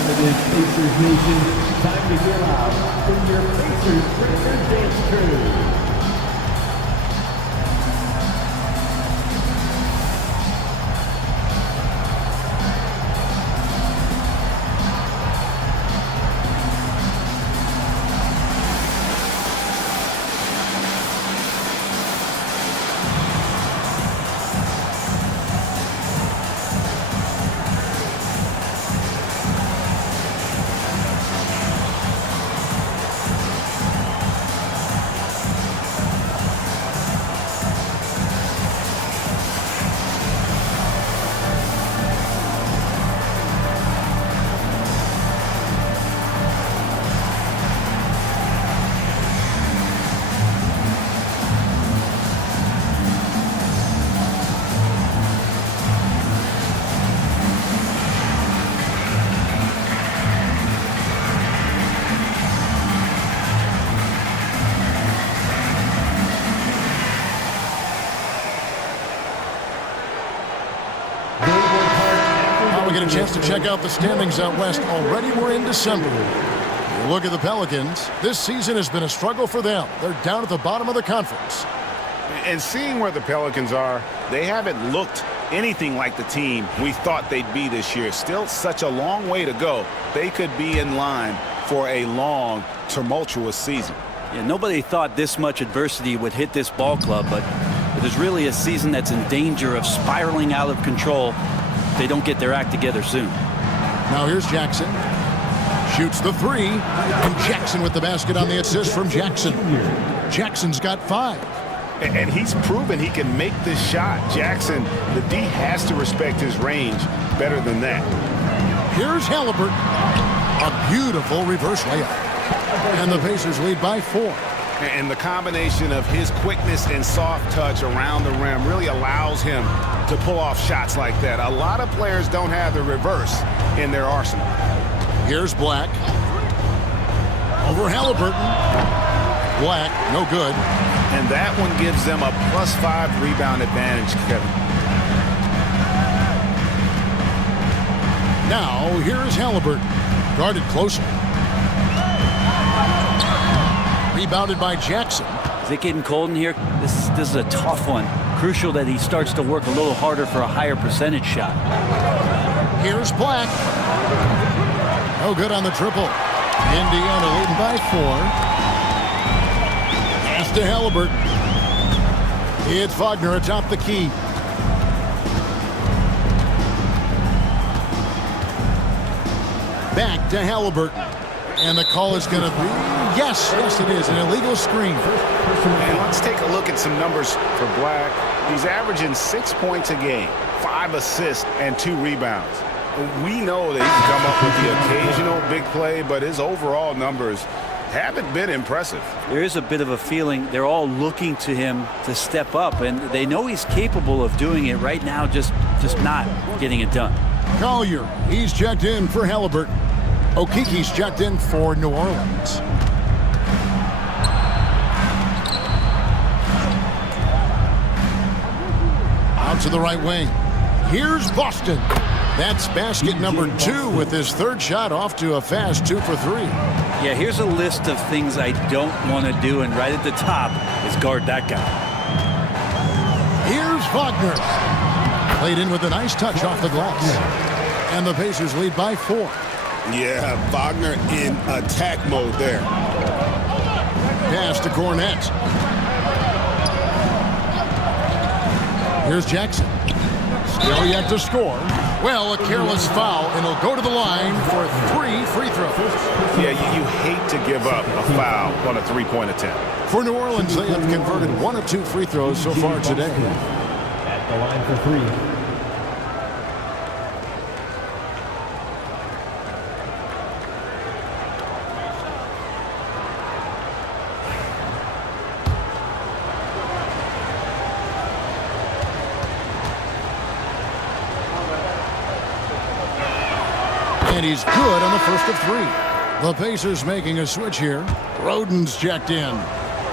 time it is, Pacers Nation. Time to get out from your Pacers Trainer Dance Crew. Get a chance to check out the standings out west. Already we're in December. You look at the Pelicans. This season has been a struggle for them. They're down at the bottom of the conference. And seeing where the Pelicans are, they haven't looked anything like the team we thought they'd be this year. Still such a long way to go. They could be in line for a long, tumultuous season. Yeah, nobody thought this much adversity would hit this ball club, but it is really a season that's in danger of spiraling out of control. They don't get their act together soon. Now here's Jackson. Shoots the three. And Jackson with the basket on the assist from Jackson. Jackson's got 5. And he's proven he can make this shot. Jackson, the D has to respect his range better than that. Here's Haliburton. A beautiful reverse layup. And the Pacers lead by 4. And the combination of his quickness and soft touch around the rim really allows him to pull off shots like that. A lot of players don't have the reverse in their arsenal. Here's Black. Over Haliburton. Black, no good. And that one gives them a +5 rebound advantage, Kevin. Now, here's Haliburton. Guarded closer. Rebounded by Jackson. Is it getting cold in here? This is a tough one. Crucial that he starts to work a little harder for a higher percentage shot. Here's Black. No good on the triple. Indiana leading by 4. Pass to Haliburton. It's Wagner atop the key. Back to Haliburton. And the call is going to be, yes, it is, an illegal screen. And let's take a look at some numbers for Black. He's averaging 6 points a game, 5 assists, and 2 rebounds. We know that he can come up with the occasional big play, but his overall numbers haven't been impressive. There is a bit of a feeling they're all looking to him to step up, and they know he's capable of doing it right now, just not getting it done. Collier, he's checked in for Haliburton. Okiki's checked in for New Orleans. Out to the right wing. Here's Boston. That's basket number 2 with his 3rd shot off to a fast 2 for 3. Yeah, here's a list of things I don't want to do, and right at the top is guard that guy. Here's Wagner. Played in with a nice touch off the glass. And the Pacers lead by 4. Yeah, Wagner in attack mode there. Pass to Cornette. Here's Jackson. Still yet to score. Well, a careless foul, and he'll go to the line for 3 free throws. Yeah, you hate to give up a foul on a 3-point attempt. For New Orleans, they have converted 1 of 2 free throws so far today. At the line for 3. And he's good on the first of 3. The Pacers making a switch here. Roden's checked in.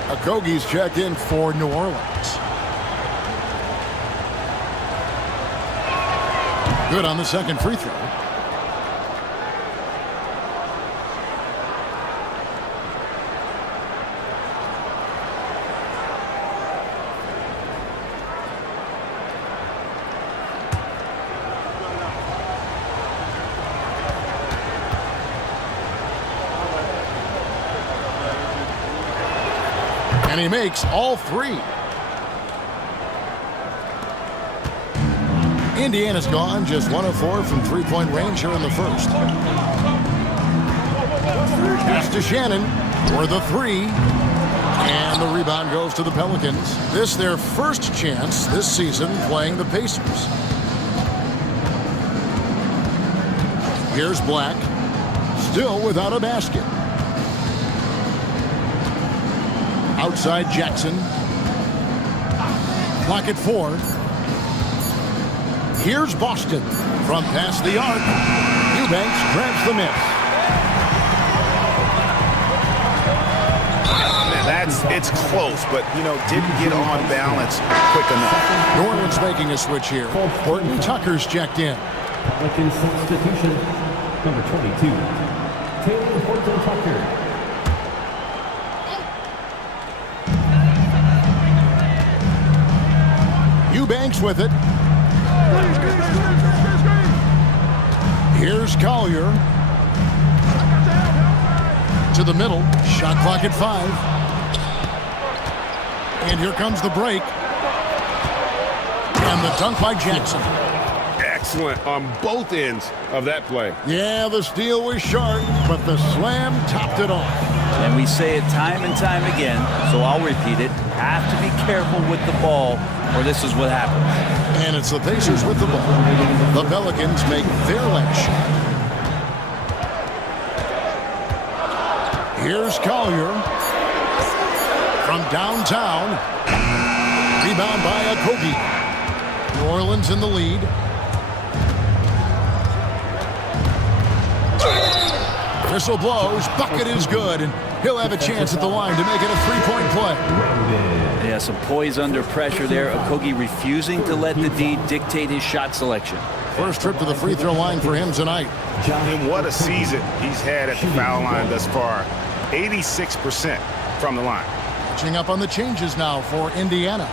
Okogie's checked in for New Orleans. Good on the second free throw. And he makes all three. Indiana's gone just 1 of 4 from three-point range here in the first. Pass to Shannon for the three. And the rebound goes to the Pelicans. This their first chance this season playing the Pacers. Here's Black. Still without a basket. Outside Jackson. Clock at 4. Here's Boston. From past the arc. Eubanks grabs the miss. It's close, but, didn't get on balance quick enough. New Orleans making a switch here. Horton Tucker's checked in. Pelicans substitution, number 22, Taylor Horton Tucker. Eubanks with it. Here's Collier. To the middle. Shot clock at 5. And here comes the break. And the dunk by Jackson. Excellent on both ends of that play. Yeah, the steal was short, but the slam topped it off. And we say it time and time again, so I'll repeat it. Have to be careful with the ball, or this is what happens. And it's the Pacers with the ball. The Pelicans make their last shot. Here's Collier. From downtown. Rebound by Okogie. New Orleans in the lead. Whistle blows. Bucket is good. And he'll have a chance at the line to make it a three-point play. Yeah, some poise under pressure there. Okogie refusing to let the D dictate his shot selection. First trip to the free throw line for him tonight. And what a season he's had at the foul line thus far. 86% from the line. Catching up on the changes now for Indiana.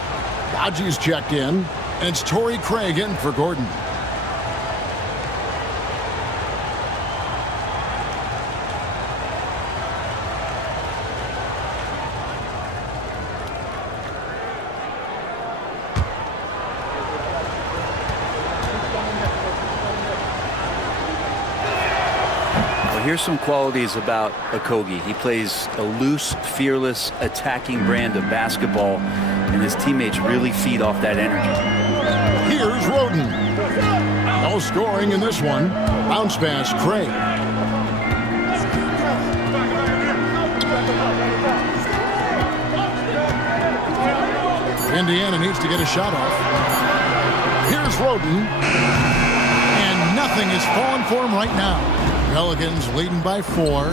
Raji's checked in, and it's Torrey Craig in for Gordon. Here's some qualities about Okogie. He plays a loose, fearless, attacking brand of basketball, and his teammates really feed off that energy. Here's Roden. No scoring in this one. Bounce pass, Craig. Indiana needs to get a shot off. Here's Roden. And nothing is falling for him right now. Pelicans leading by 4.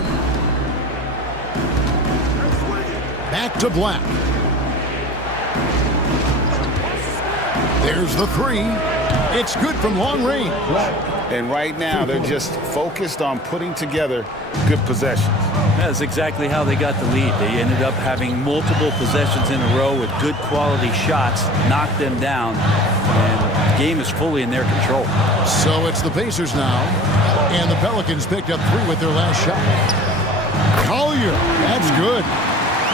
Back to Black. There's the three. It's good from long range. And right now, they're just focused on putting together good possessions. That's exactly how they got the lead. They ended up having multiple possessions in a row with good quality shots, knocked them down, and the game is fully in their control. So it's the Pacers now, and the Pelicans picked up 3 with their last shot. Collier, that's good.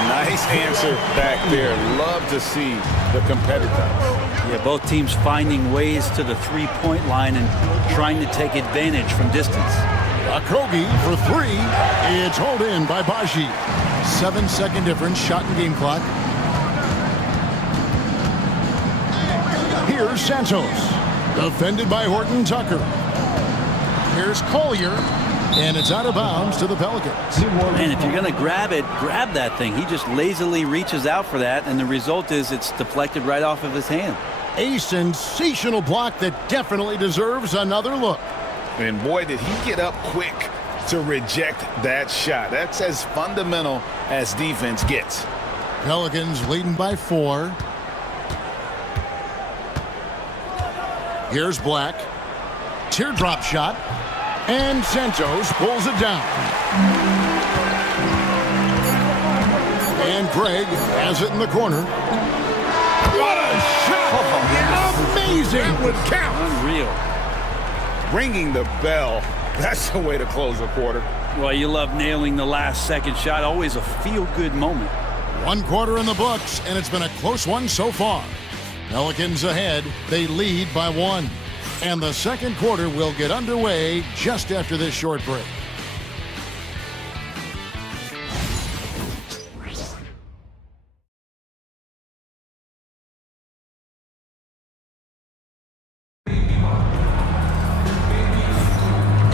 Nice answer back there. Love to see the competitiveness. Yeah, both teams finding ways to the three-point line and trying to take advantage from distance. Okogie for 3. It's hauled in by Baji. 7-second difference, shot and game clock. Here's Santos. Defended by Horton Tucker. Here's Collier. And it's out of bounds to the Pelicans. And if you're going to grab it, grab that thing. He just lazily reaches out for that, and the result is it's deflected right off of his hand. A sensational block that definitely deserves another look. And boy, did he get up quick to reject that shot. That's as fundamental as defense gets. Pelicans leading by 4. Here's Black. Teardrop shot. And Santos pulls it down. And Craig has it in the corner. What a shot! Amazing! That would count. Unreal. Ringing the bell. That's the way to close a quarter. Well, you love nailing the last second shot. Always a feel-good moment. One quarter in the books, and it's been a close one so far. Pelicans ahead. They lead by 1. And the second quarter will get underway just after this short break.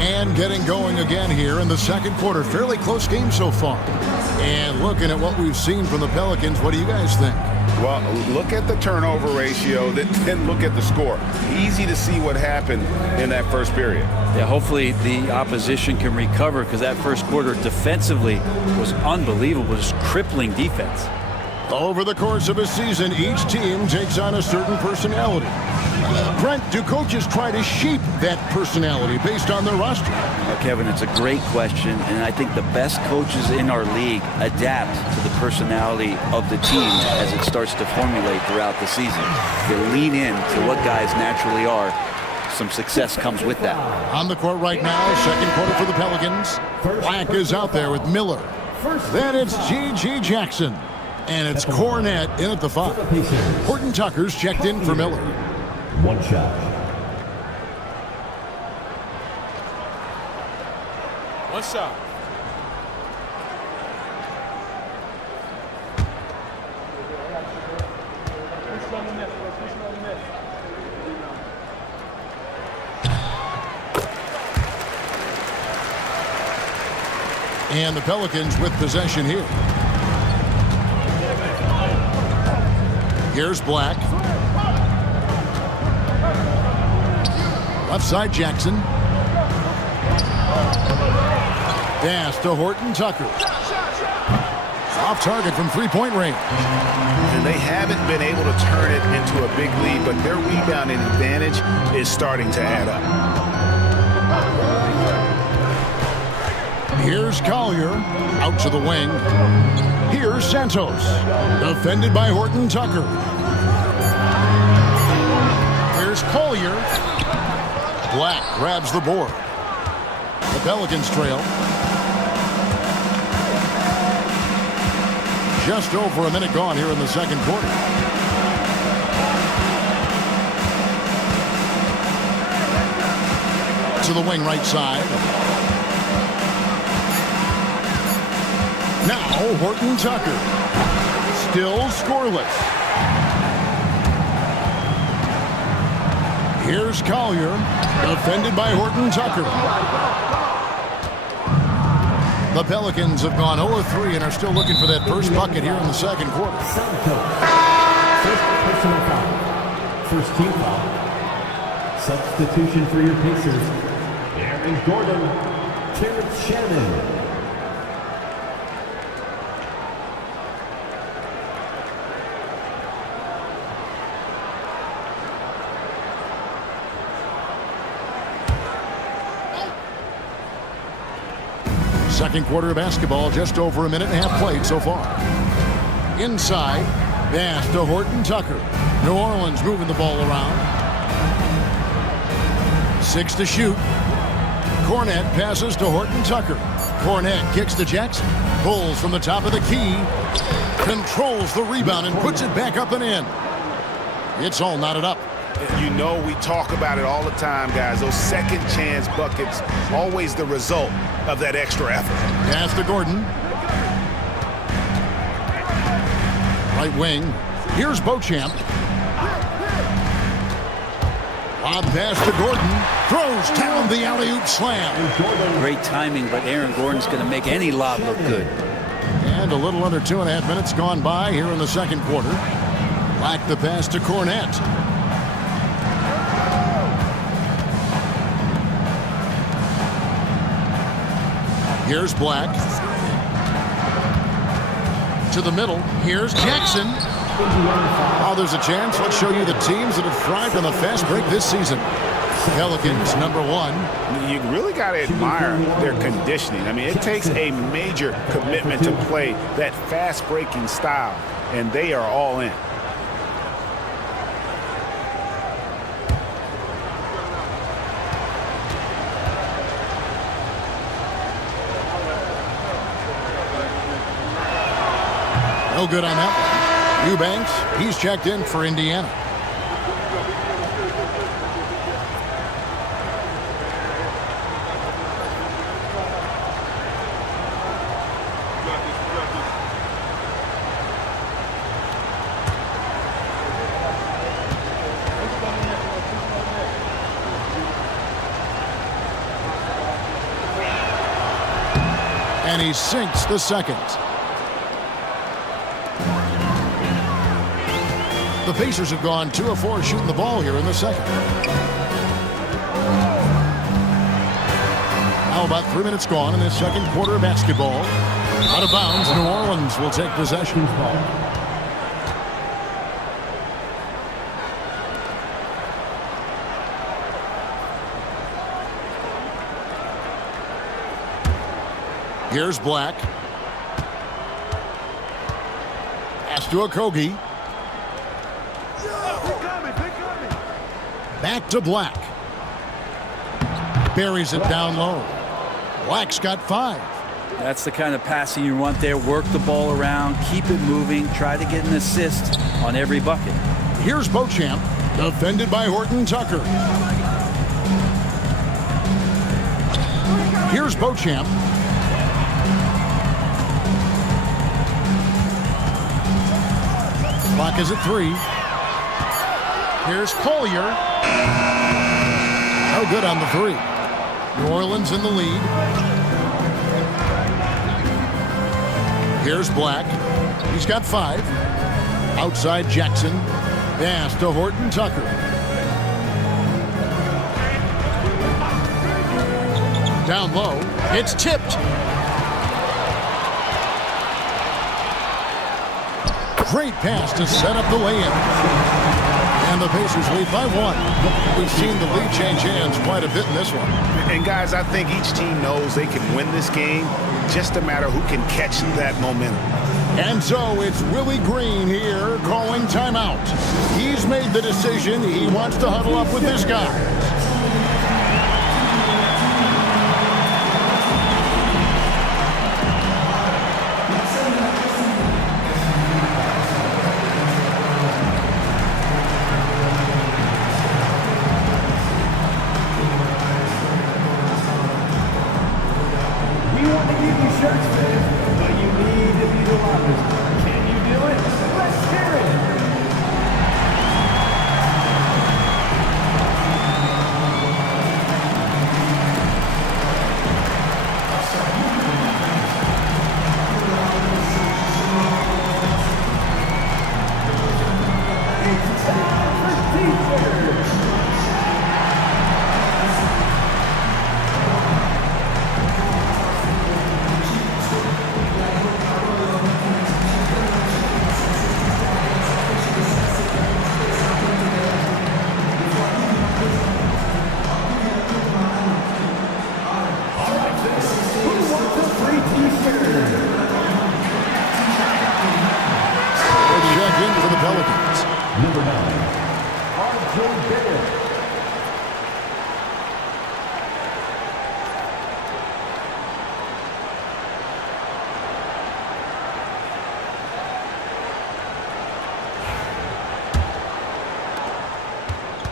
And getting going again here in the second quarter. Fairly close game so far. And looking at what we've seen from the Pelicans, what do you guys think? Well, look at the turnover ratio, then look at the score. Easy to see what happened in that first period. Yeah, hopefully the opposition can recover, because that first quarter defensively was unbelievable, just crippling defense. Over the course of a season, each team takes on a certain personality. Brent, do coaches try to shape that personality based on their roster? Kevin, it's a great question, and I think the best coaches in our league adapt to the personality of the team as it starts to formulate throughout the season. They lean in to what guys naturally are. Some success comes with that. On the court right now, second quarter for the Pelicans. Black is out there with Miller. Then it's G.G. Jackson. And it's Cornette in at the 5. Horton Tucker's checked in for Miller. One shot. One shot. And the Pelicans with possession here. Here's Black. Left side, Jackson. Pass to Horton Tucker. Off target from three-point range. And they haven't been able to turn it into a big lead, but their rebounding advantage is starting to add up. Here's Collier. Out to the wing. Here's Santos. Defended by Horton Tucker. Here's Collier. Black grabs the board. The Pelicans trail. Just over a minute gone here in the second quarter. To the wing right side. Now Horton Tucker. Still scoreless. Here's Collier. Defended by Horton Tucker. The Pelicans have gone 0-3 and are still looking for that first bucket here in the second quarter. First personal foul. First team foul. Substitution for your Pacers. Aaron Gordon. Terrence Shannon. Second quarter of basketball, just over a minute and a half played so far. Inside, pass to Horton Tucker. New Orleans moving the ball around. 6 to shoot. Cornette passes to Horton Tucker. Cornette kicks to Jackson. Pulls from the top of the key. Controls the rebound and puts it back up and in. It's all knotted up. You know, we talk about it all the time, guys. Those second chance buckets, always the result of that extra effort. Pass to Gordon. Right wing. Here's Beauchamp. Lob pass to Gordon. Throws down the alley-oop slam. Great timing, but Aaron Gordon's going to make any lob look good. And a little under 2.5 minutes gone by here in the second quarter. Black the pass to Cornette. Here's Black. To the middle. Here's Jackson. Oh, there's a chance. Let's show you the teams that have thrived on the fast break this season. Pelicans, number 1. You really got to admire their conditioning. I mean, it takes a major commitment to play that fast-breaking style, and they are all in. No good on that one. Eubanks, he's checked in for Indiana. And he sinks the second. The Pacers have gone 2 of 4 shooting the ball here in the second. Now about 3 minutes gone in this second quarter of basketball. Out of bounds, New Orleans will take possession. Here's Black. Pass to Okogie. Back to Black. Buries it down low. Black's got 5. That's the kind of passing you want there. Work the ball around, keep it moving, try to get an assist on every bucket. Here's Beauchamp, defended by Horton Tucker. Here's Beauchamp. Clock is at 3. Here's Collier. No good on the 3. New Orleans in the lead. Here's Black. He's got 5. Outside Jackson. Pass to Horton Tucker. Down low. It's tipped. Great pass to set up the lay-in. And the Pacers lead by 1. We've seen the lead change hands quite a bit in this one. And guys, I think each team knows they can win this game. Just a matter who can catch that momentum. And so it's Willie Green here calling timeout. He's made the decision. He wants to huddle up with this guy.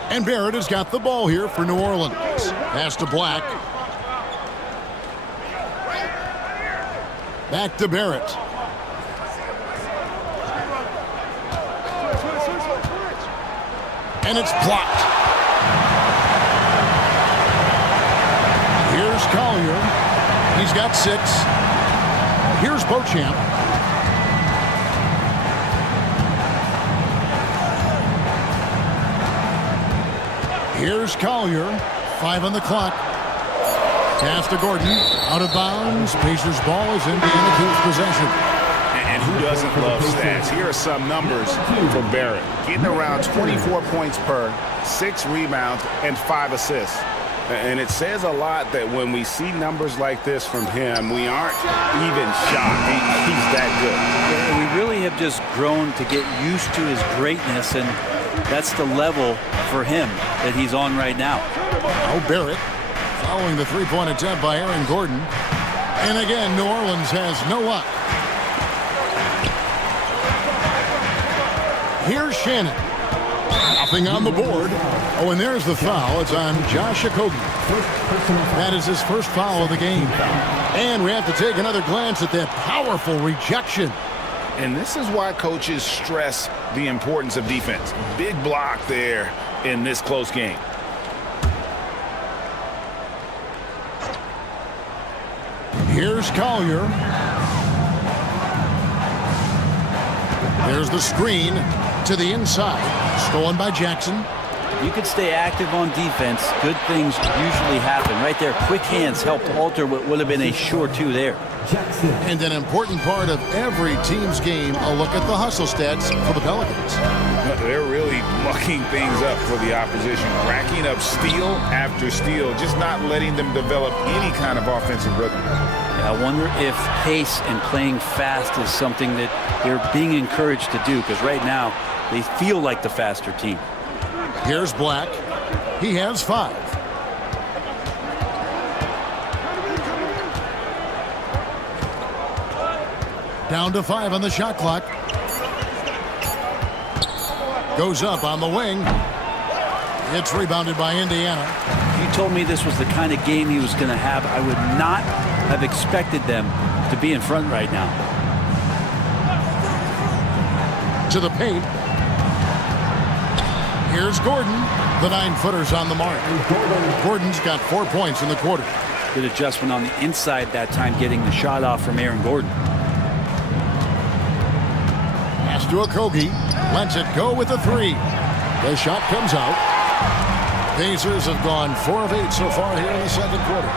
And Barrett has got the ball here for New Orleans. Pass to Black. Back to Barrett. And it's blocked. Here's Collier. He's got 6. Here's Beauchamp. Here's Collier. 5 on the clock. Pass to Gordon. Out of bounds. Pacers ball as Indiana keeps possession. And who doesn't love stats? Here are some numbers for Barrett. Getting around 24 points per, 6 rebounds, and 5 assists. And it says a lot that when we see numbers like this from him, we aren't even shocked. He's that good. Yeah, we really have just grown to get used to his greatness, and that's the level for him that he's on right now. Oh, Barrett following the three-point attempt by Aaron Gordon. And again, New Orleans has no luck. Here's Shannon. Nothing on the board. Oh, and there's the foul. It's on Josh Okogie. That is his first foul of the game. And we have to take another glance at that powerful rejection. And this is why coaches stress the importance of defense. Big block there in this close game. Here's Collier. There's the screen to the inside. Stolen by Jackson. You can stay active on defense. Good things usually happen. Right there, quick hands helped alter what would have been a sure two there. And an important part of every team's game, a look at the hustle stats for the Pelicans. They're really mucking things up for the opposition, racking up steal after steal, just not letting them develop any kind of offensive rhythm. I wonder if pace and playing fast is something that they're being encouraged to do, because right now they feel like the faster team. Here's Black. He has 5. Down to 5 on the shot clock. Goes up on the wing. It's rebounded by Indiana. If you told me this was the kind of game he was going to have, I would not have expected them to be in front right now. To the paint. Here's Gordon. The 9-footer's on the mark. Gordon's got 4 points in the quarter. Good adjustment on the inside that time, getting the shot off from Aaron Gordon. Pass to Okogie. Lets it go with the 3. The shot comes out. Pacers have gone 4 of 8 so far here in the second quarter.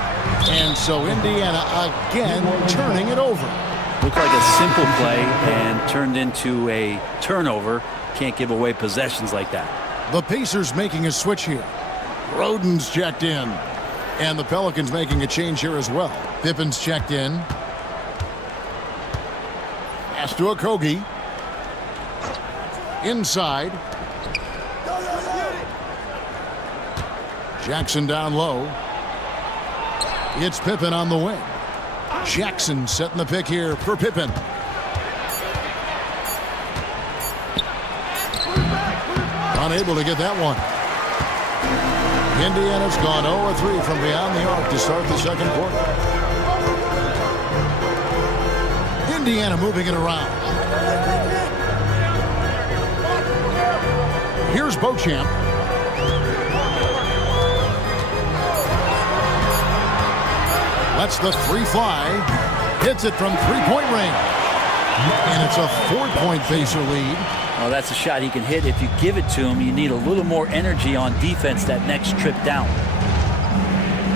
And so Indiana again turning it over. Looked like a simple play and turned into a turnover. Can't give away possessions like that. The Pacers making a switch here. Roden's checked in. And the Pelicans making a change here as well. Pippen's checked in. Pass to Okogie. Inside. Jackson down low. It's Pippen on the wing. Jackson setting the pick here for Pippen. Unable to get that one. Indiana's gone 0-3 from beyond the arc to start the second quarter. Indiana moving it around. Here's Beauchamp. Lets the 3 fly. Hits it from 3-point range. And it's a 4-point Pacer lead. Well, that's a shot he can hit. If you give it to him, you need a little more energy on defense that next trip down.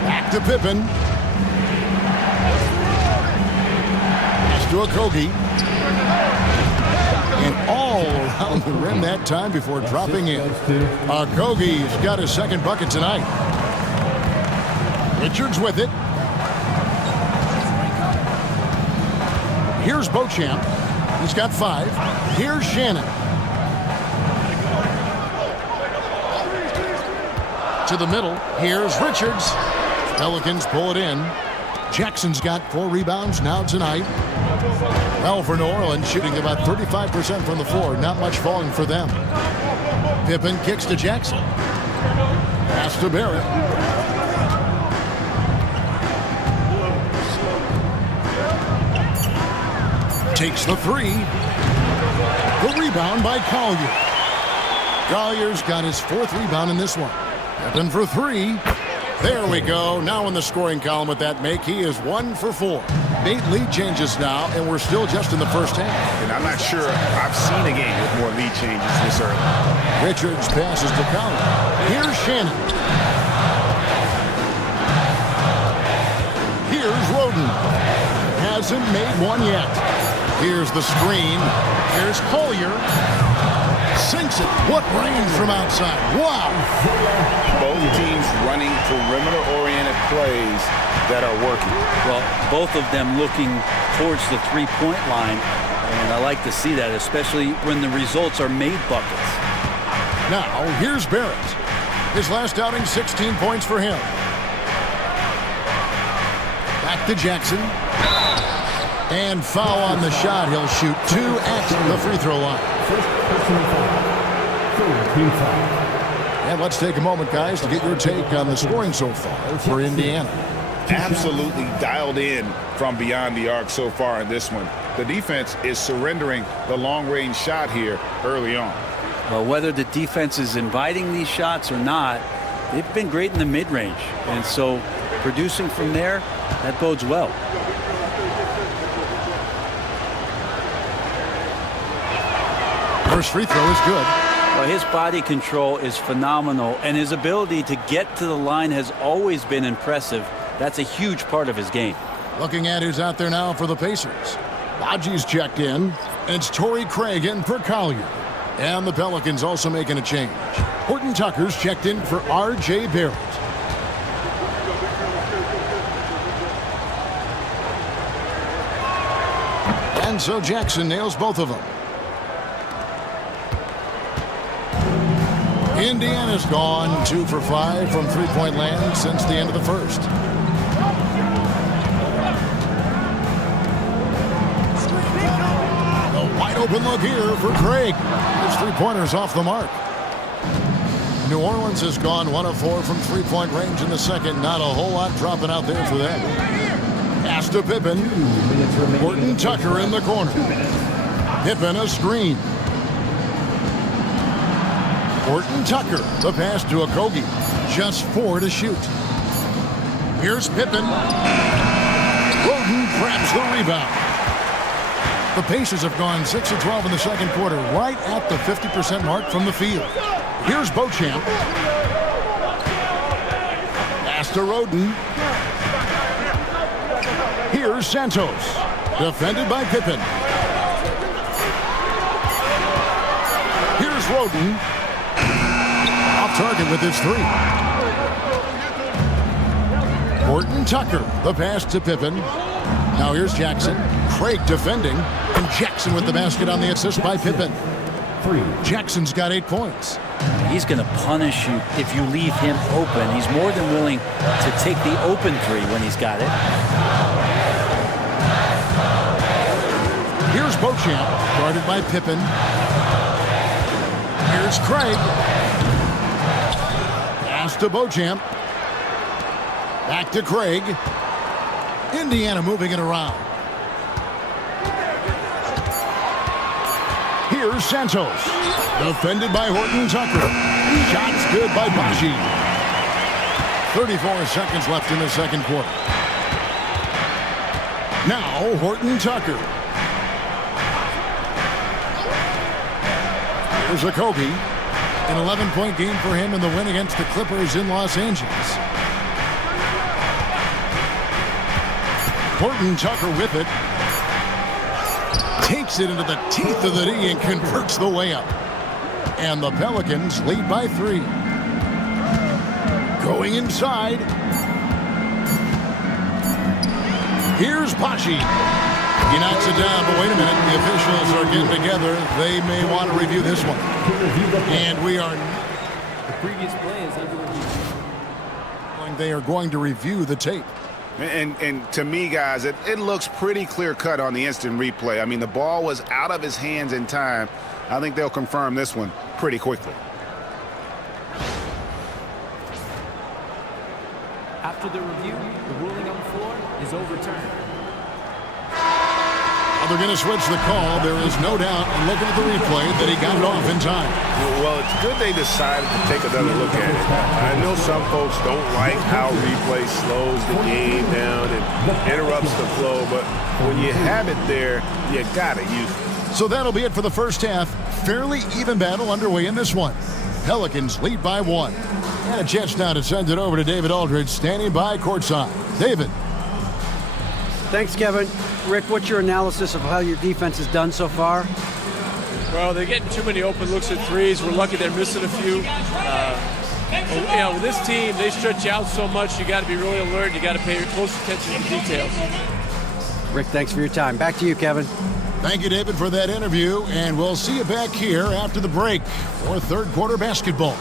Back to Pippen. Pass to Okogie. And all around the rim that time before dropping in. Okogie's got his second bucket tonight. Richards with it. Here's Beauchamp. He's got 5. Here's Shannon. To the middle. Here's Richards. Pelicans pull it in. Jackson's got 4 rebounds now tonight. Well, for New Orleans, shooting about 35% from the floor. Not much falling for them. Pippen kicks to Jackson. Pass to Barrett. Takes the 3. The rebound by Collier. Collier's got his 4th rebound in this one. Pippen for 3. There we go. Now in the scoring column with that make, he is 1 for 4. 8 lead changes now, and we're still just in the first half. And I'm not sure I've seen a game with more lead changes this early. Richards passes to Collier. Here's Shannon. Here's Roden. Hasn't made one yet. Here's the screen. Here's Collier. Sinks it. What range from outside. Wow. Both teams running perimeter-oriented plays that are working. Well, both of them looking towards the 3-point line. And I like to see that, especially when the results are made buckets. Now, here's Barrett. His last outing, 16 points for him. Back to Jackson. And foul on the shot. He'll shoot 2 at the free throw line. team foul. And let's take a moment, guys, to get your take on the scoring so far for Indiana. Absolutely dialed in from beyond the arc so far in this one. The defense is surrendering the long-range shot here early on. Well, whether the defense is inviting these shots or not, they've been great in the mid-range. And so producing from there, that bodes well. First free throw is good. Well, his body control is phenomenal, and his ability to get to the line has always been impressive. That's a huge part of his game. Looking at who's out there now for the Pacers. Baji's checked in. It's Torrey Craig in for Collier. And the Pelicans also making a change. Horton Tucker's checked in for R.J. Barrett. And so Jackson nails both of them. Indiana's gone 2 for 5 from three-point land since the end of the first. A wide open look here for Craig. His three-pointers off the mark. New Orleans has gone 1 of 4 from three-point range in the second. Not a whole lot dropping out there for them. Pass to Pippen. Horton Tucker in the corner. Pippen a screen. Horton Tucker, the pass to Okogie. Just 4 to shoot. Here's Pippen. Roden grabs the rebound. The Pacers have gone 6 of 12 in the second quarter, right at the 50% mark from the field. Here's Beauchamp. Pass to Roden. Here's Santos. Defended by Pippen. Here's Roden. Off target with his 3. Horton Tucker, the pass to Pippen. Now here's Jackson. Craig defending. And Jackson with the basket on the assist by Pippen. Jackson's got 8 points. He's going to punish you if you leave him open. He's more than willing to take the open 3 when he's got it. Here's Beauchamp, guarded by Pippen. Here's Craig. Pass to Beauchamp. Back to Craig. Indiana moving it around. Here's Santos. Defended by Horton Tucker. Shots good by Baji. 34 seconds left in the second quarter. Now Horton Tucker. Here's Okogie. An 11-point game for him in the win against the Clippers in Los Angeles. Horton Tucker with it. Takes it into the teeth of the D and converts the layup. And the Pelicans lead by 3. Going inside. Here's Baji. He knocks it down, but wait a minute. The officials are getting together. They may want to review this one. And we are... The previous play is under review. They are going to review the tape. And to me, guys, it looks pretty clear-cut on the instant replay. I mean, the ball was out of his hands in time. I think they'll confirm this one pretty quickly. After the review, the ruling on the floor is overturned. They're going to switch the call. There is no doubt, looking at the replay, that he got it off in time. Well, it's good they decided to take another look at it. I know some folks don't like how replay slows the game down and interrupts the flow, but when you have it there, you got to use it. So that'll be it for the first half. Fairly even battle underway in this one. Pelicans lead by 1. And a chance now to send it over to David Aldridge, standing by courtside. David. Thanks, Kevin. Rick, what's your analysis of how your defense has done so far? Well, they're getting too many open looks at threes. We're lucky they're missing a few. With this team, they stretch you out so much, you got to be really alert. You got to pay close attention to details. Rick, thanks for your time. Back to you, Kevin. Thank you, David, for that interview, and we'll see you back here after the break for third quarter basketball.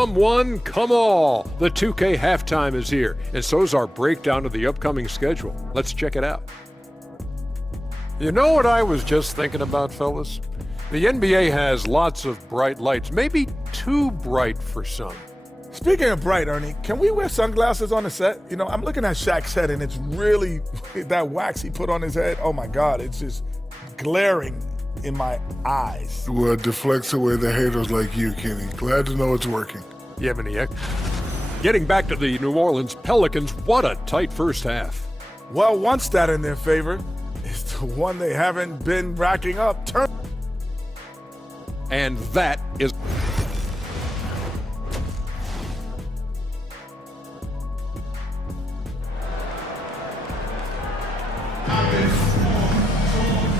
Come one, come all. The 2K halftime is here, and so's our breakdown of the upcoming schedule. Let's check it out. You know what I was just thinking about, fellas? The NBA has lots of bright lights, maybe too bright for some. Speaking of bright, Ernie, can we wear sunglasses on the set? You know, I'm looking at Shaq's head, and it's really, that wax he put on his head, oh my God, it's just glaring in my eyes. Well, it deflects away the haters like you, Kenny. Glad to know it's working. Yeah, Maniac. Getting back to the New Orleans Pelicans, what a tight first half. Well, one stat in their favor is the one they haven't been racking up. And that is...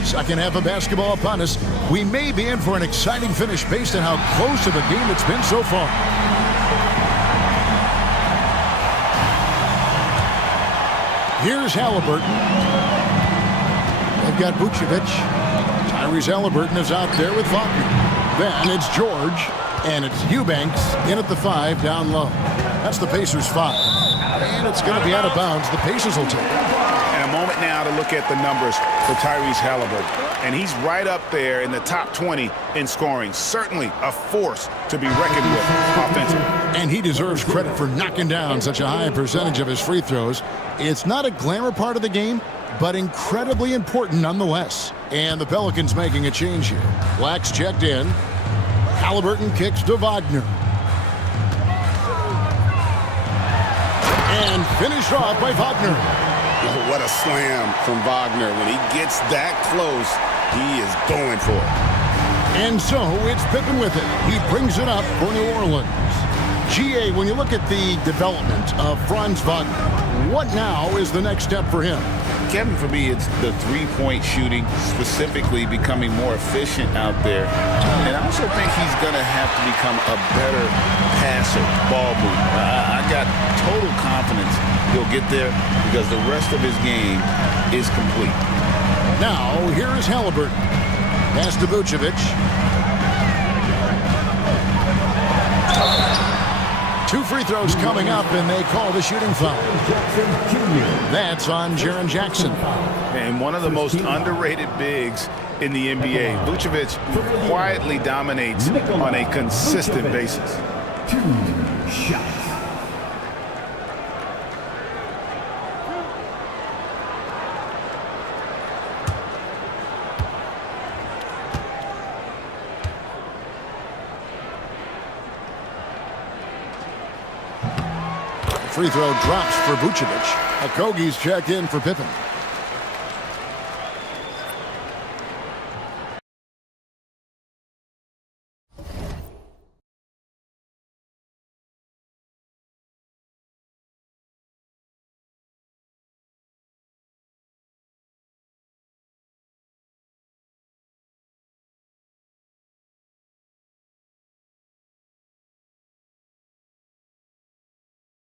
Second half of basketball upon us. We may be in for an exciting finish based on how close of a game it's been so far. Here's Halliburton. They've got Vucevic. Tyrese Halliburton is out there with Wagner. Then it's George, and it's Eubanks in at the 5 down low. That's the Pacers' 5. And it's going to be out of bounds. The Pacers will take it. And a moment now to look at the numbers for Tyrese Halliburton. And he's right up there in the top 20 in scoring. Certainly a force to be reckoned with offensively. And he deserves credit for knocking down such a high percentage of his free throws. It's not a glamour part of the game, but incredibly important nonetheless. And the Pelicans making a change here. Black's checked in. Halliburton kicks to Wagner. And finished off by Wagner. Oh, what a slam from Wagner. When he gets that close, he is going for it. And so it's Pippen with it. He brings it up for New Orleans. GA, when you look at the development of Franz Wagner, what now is the next step for him? Kevin, for me, it's the three-point shooting, specifically becoming more efficient out there. And I also think he's going to have to become a better passer, ball mover. I got total confidence he'll get there because the rest of his game is complete. Now, here is Halliburton. Pass to Vucevic. 2 free throws coming up, and they call the shooting foul. That's on Jaren Jackson. And one of the most underrated bigs in the NBA. Vucevic quietly dominates on a consistent basis. 2 shots. Free throw drops for Vucevic. Okogie's checked in for Pippen.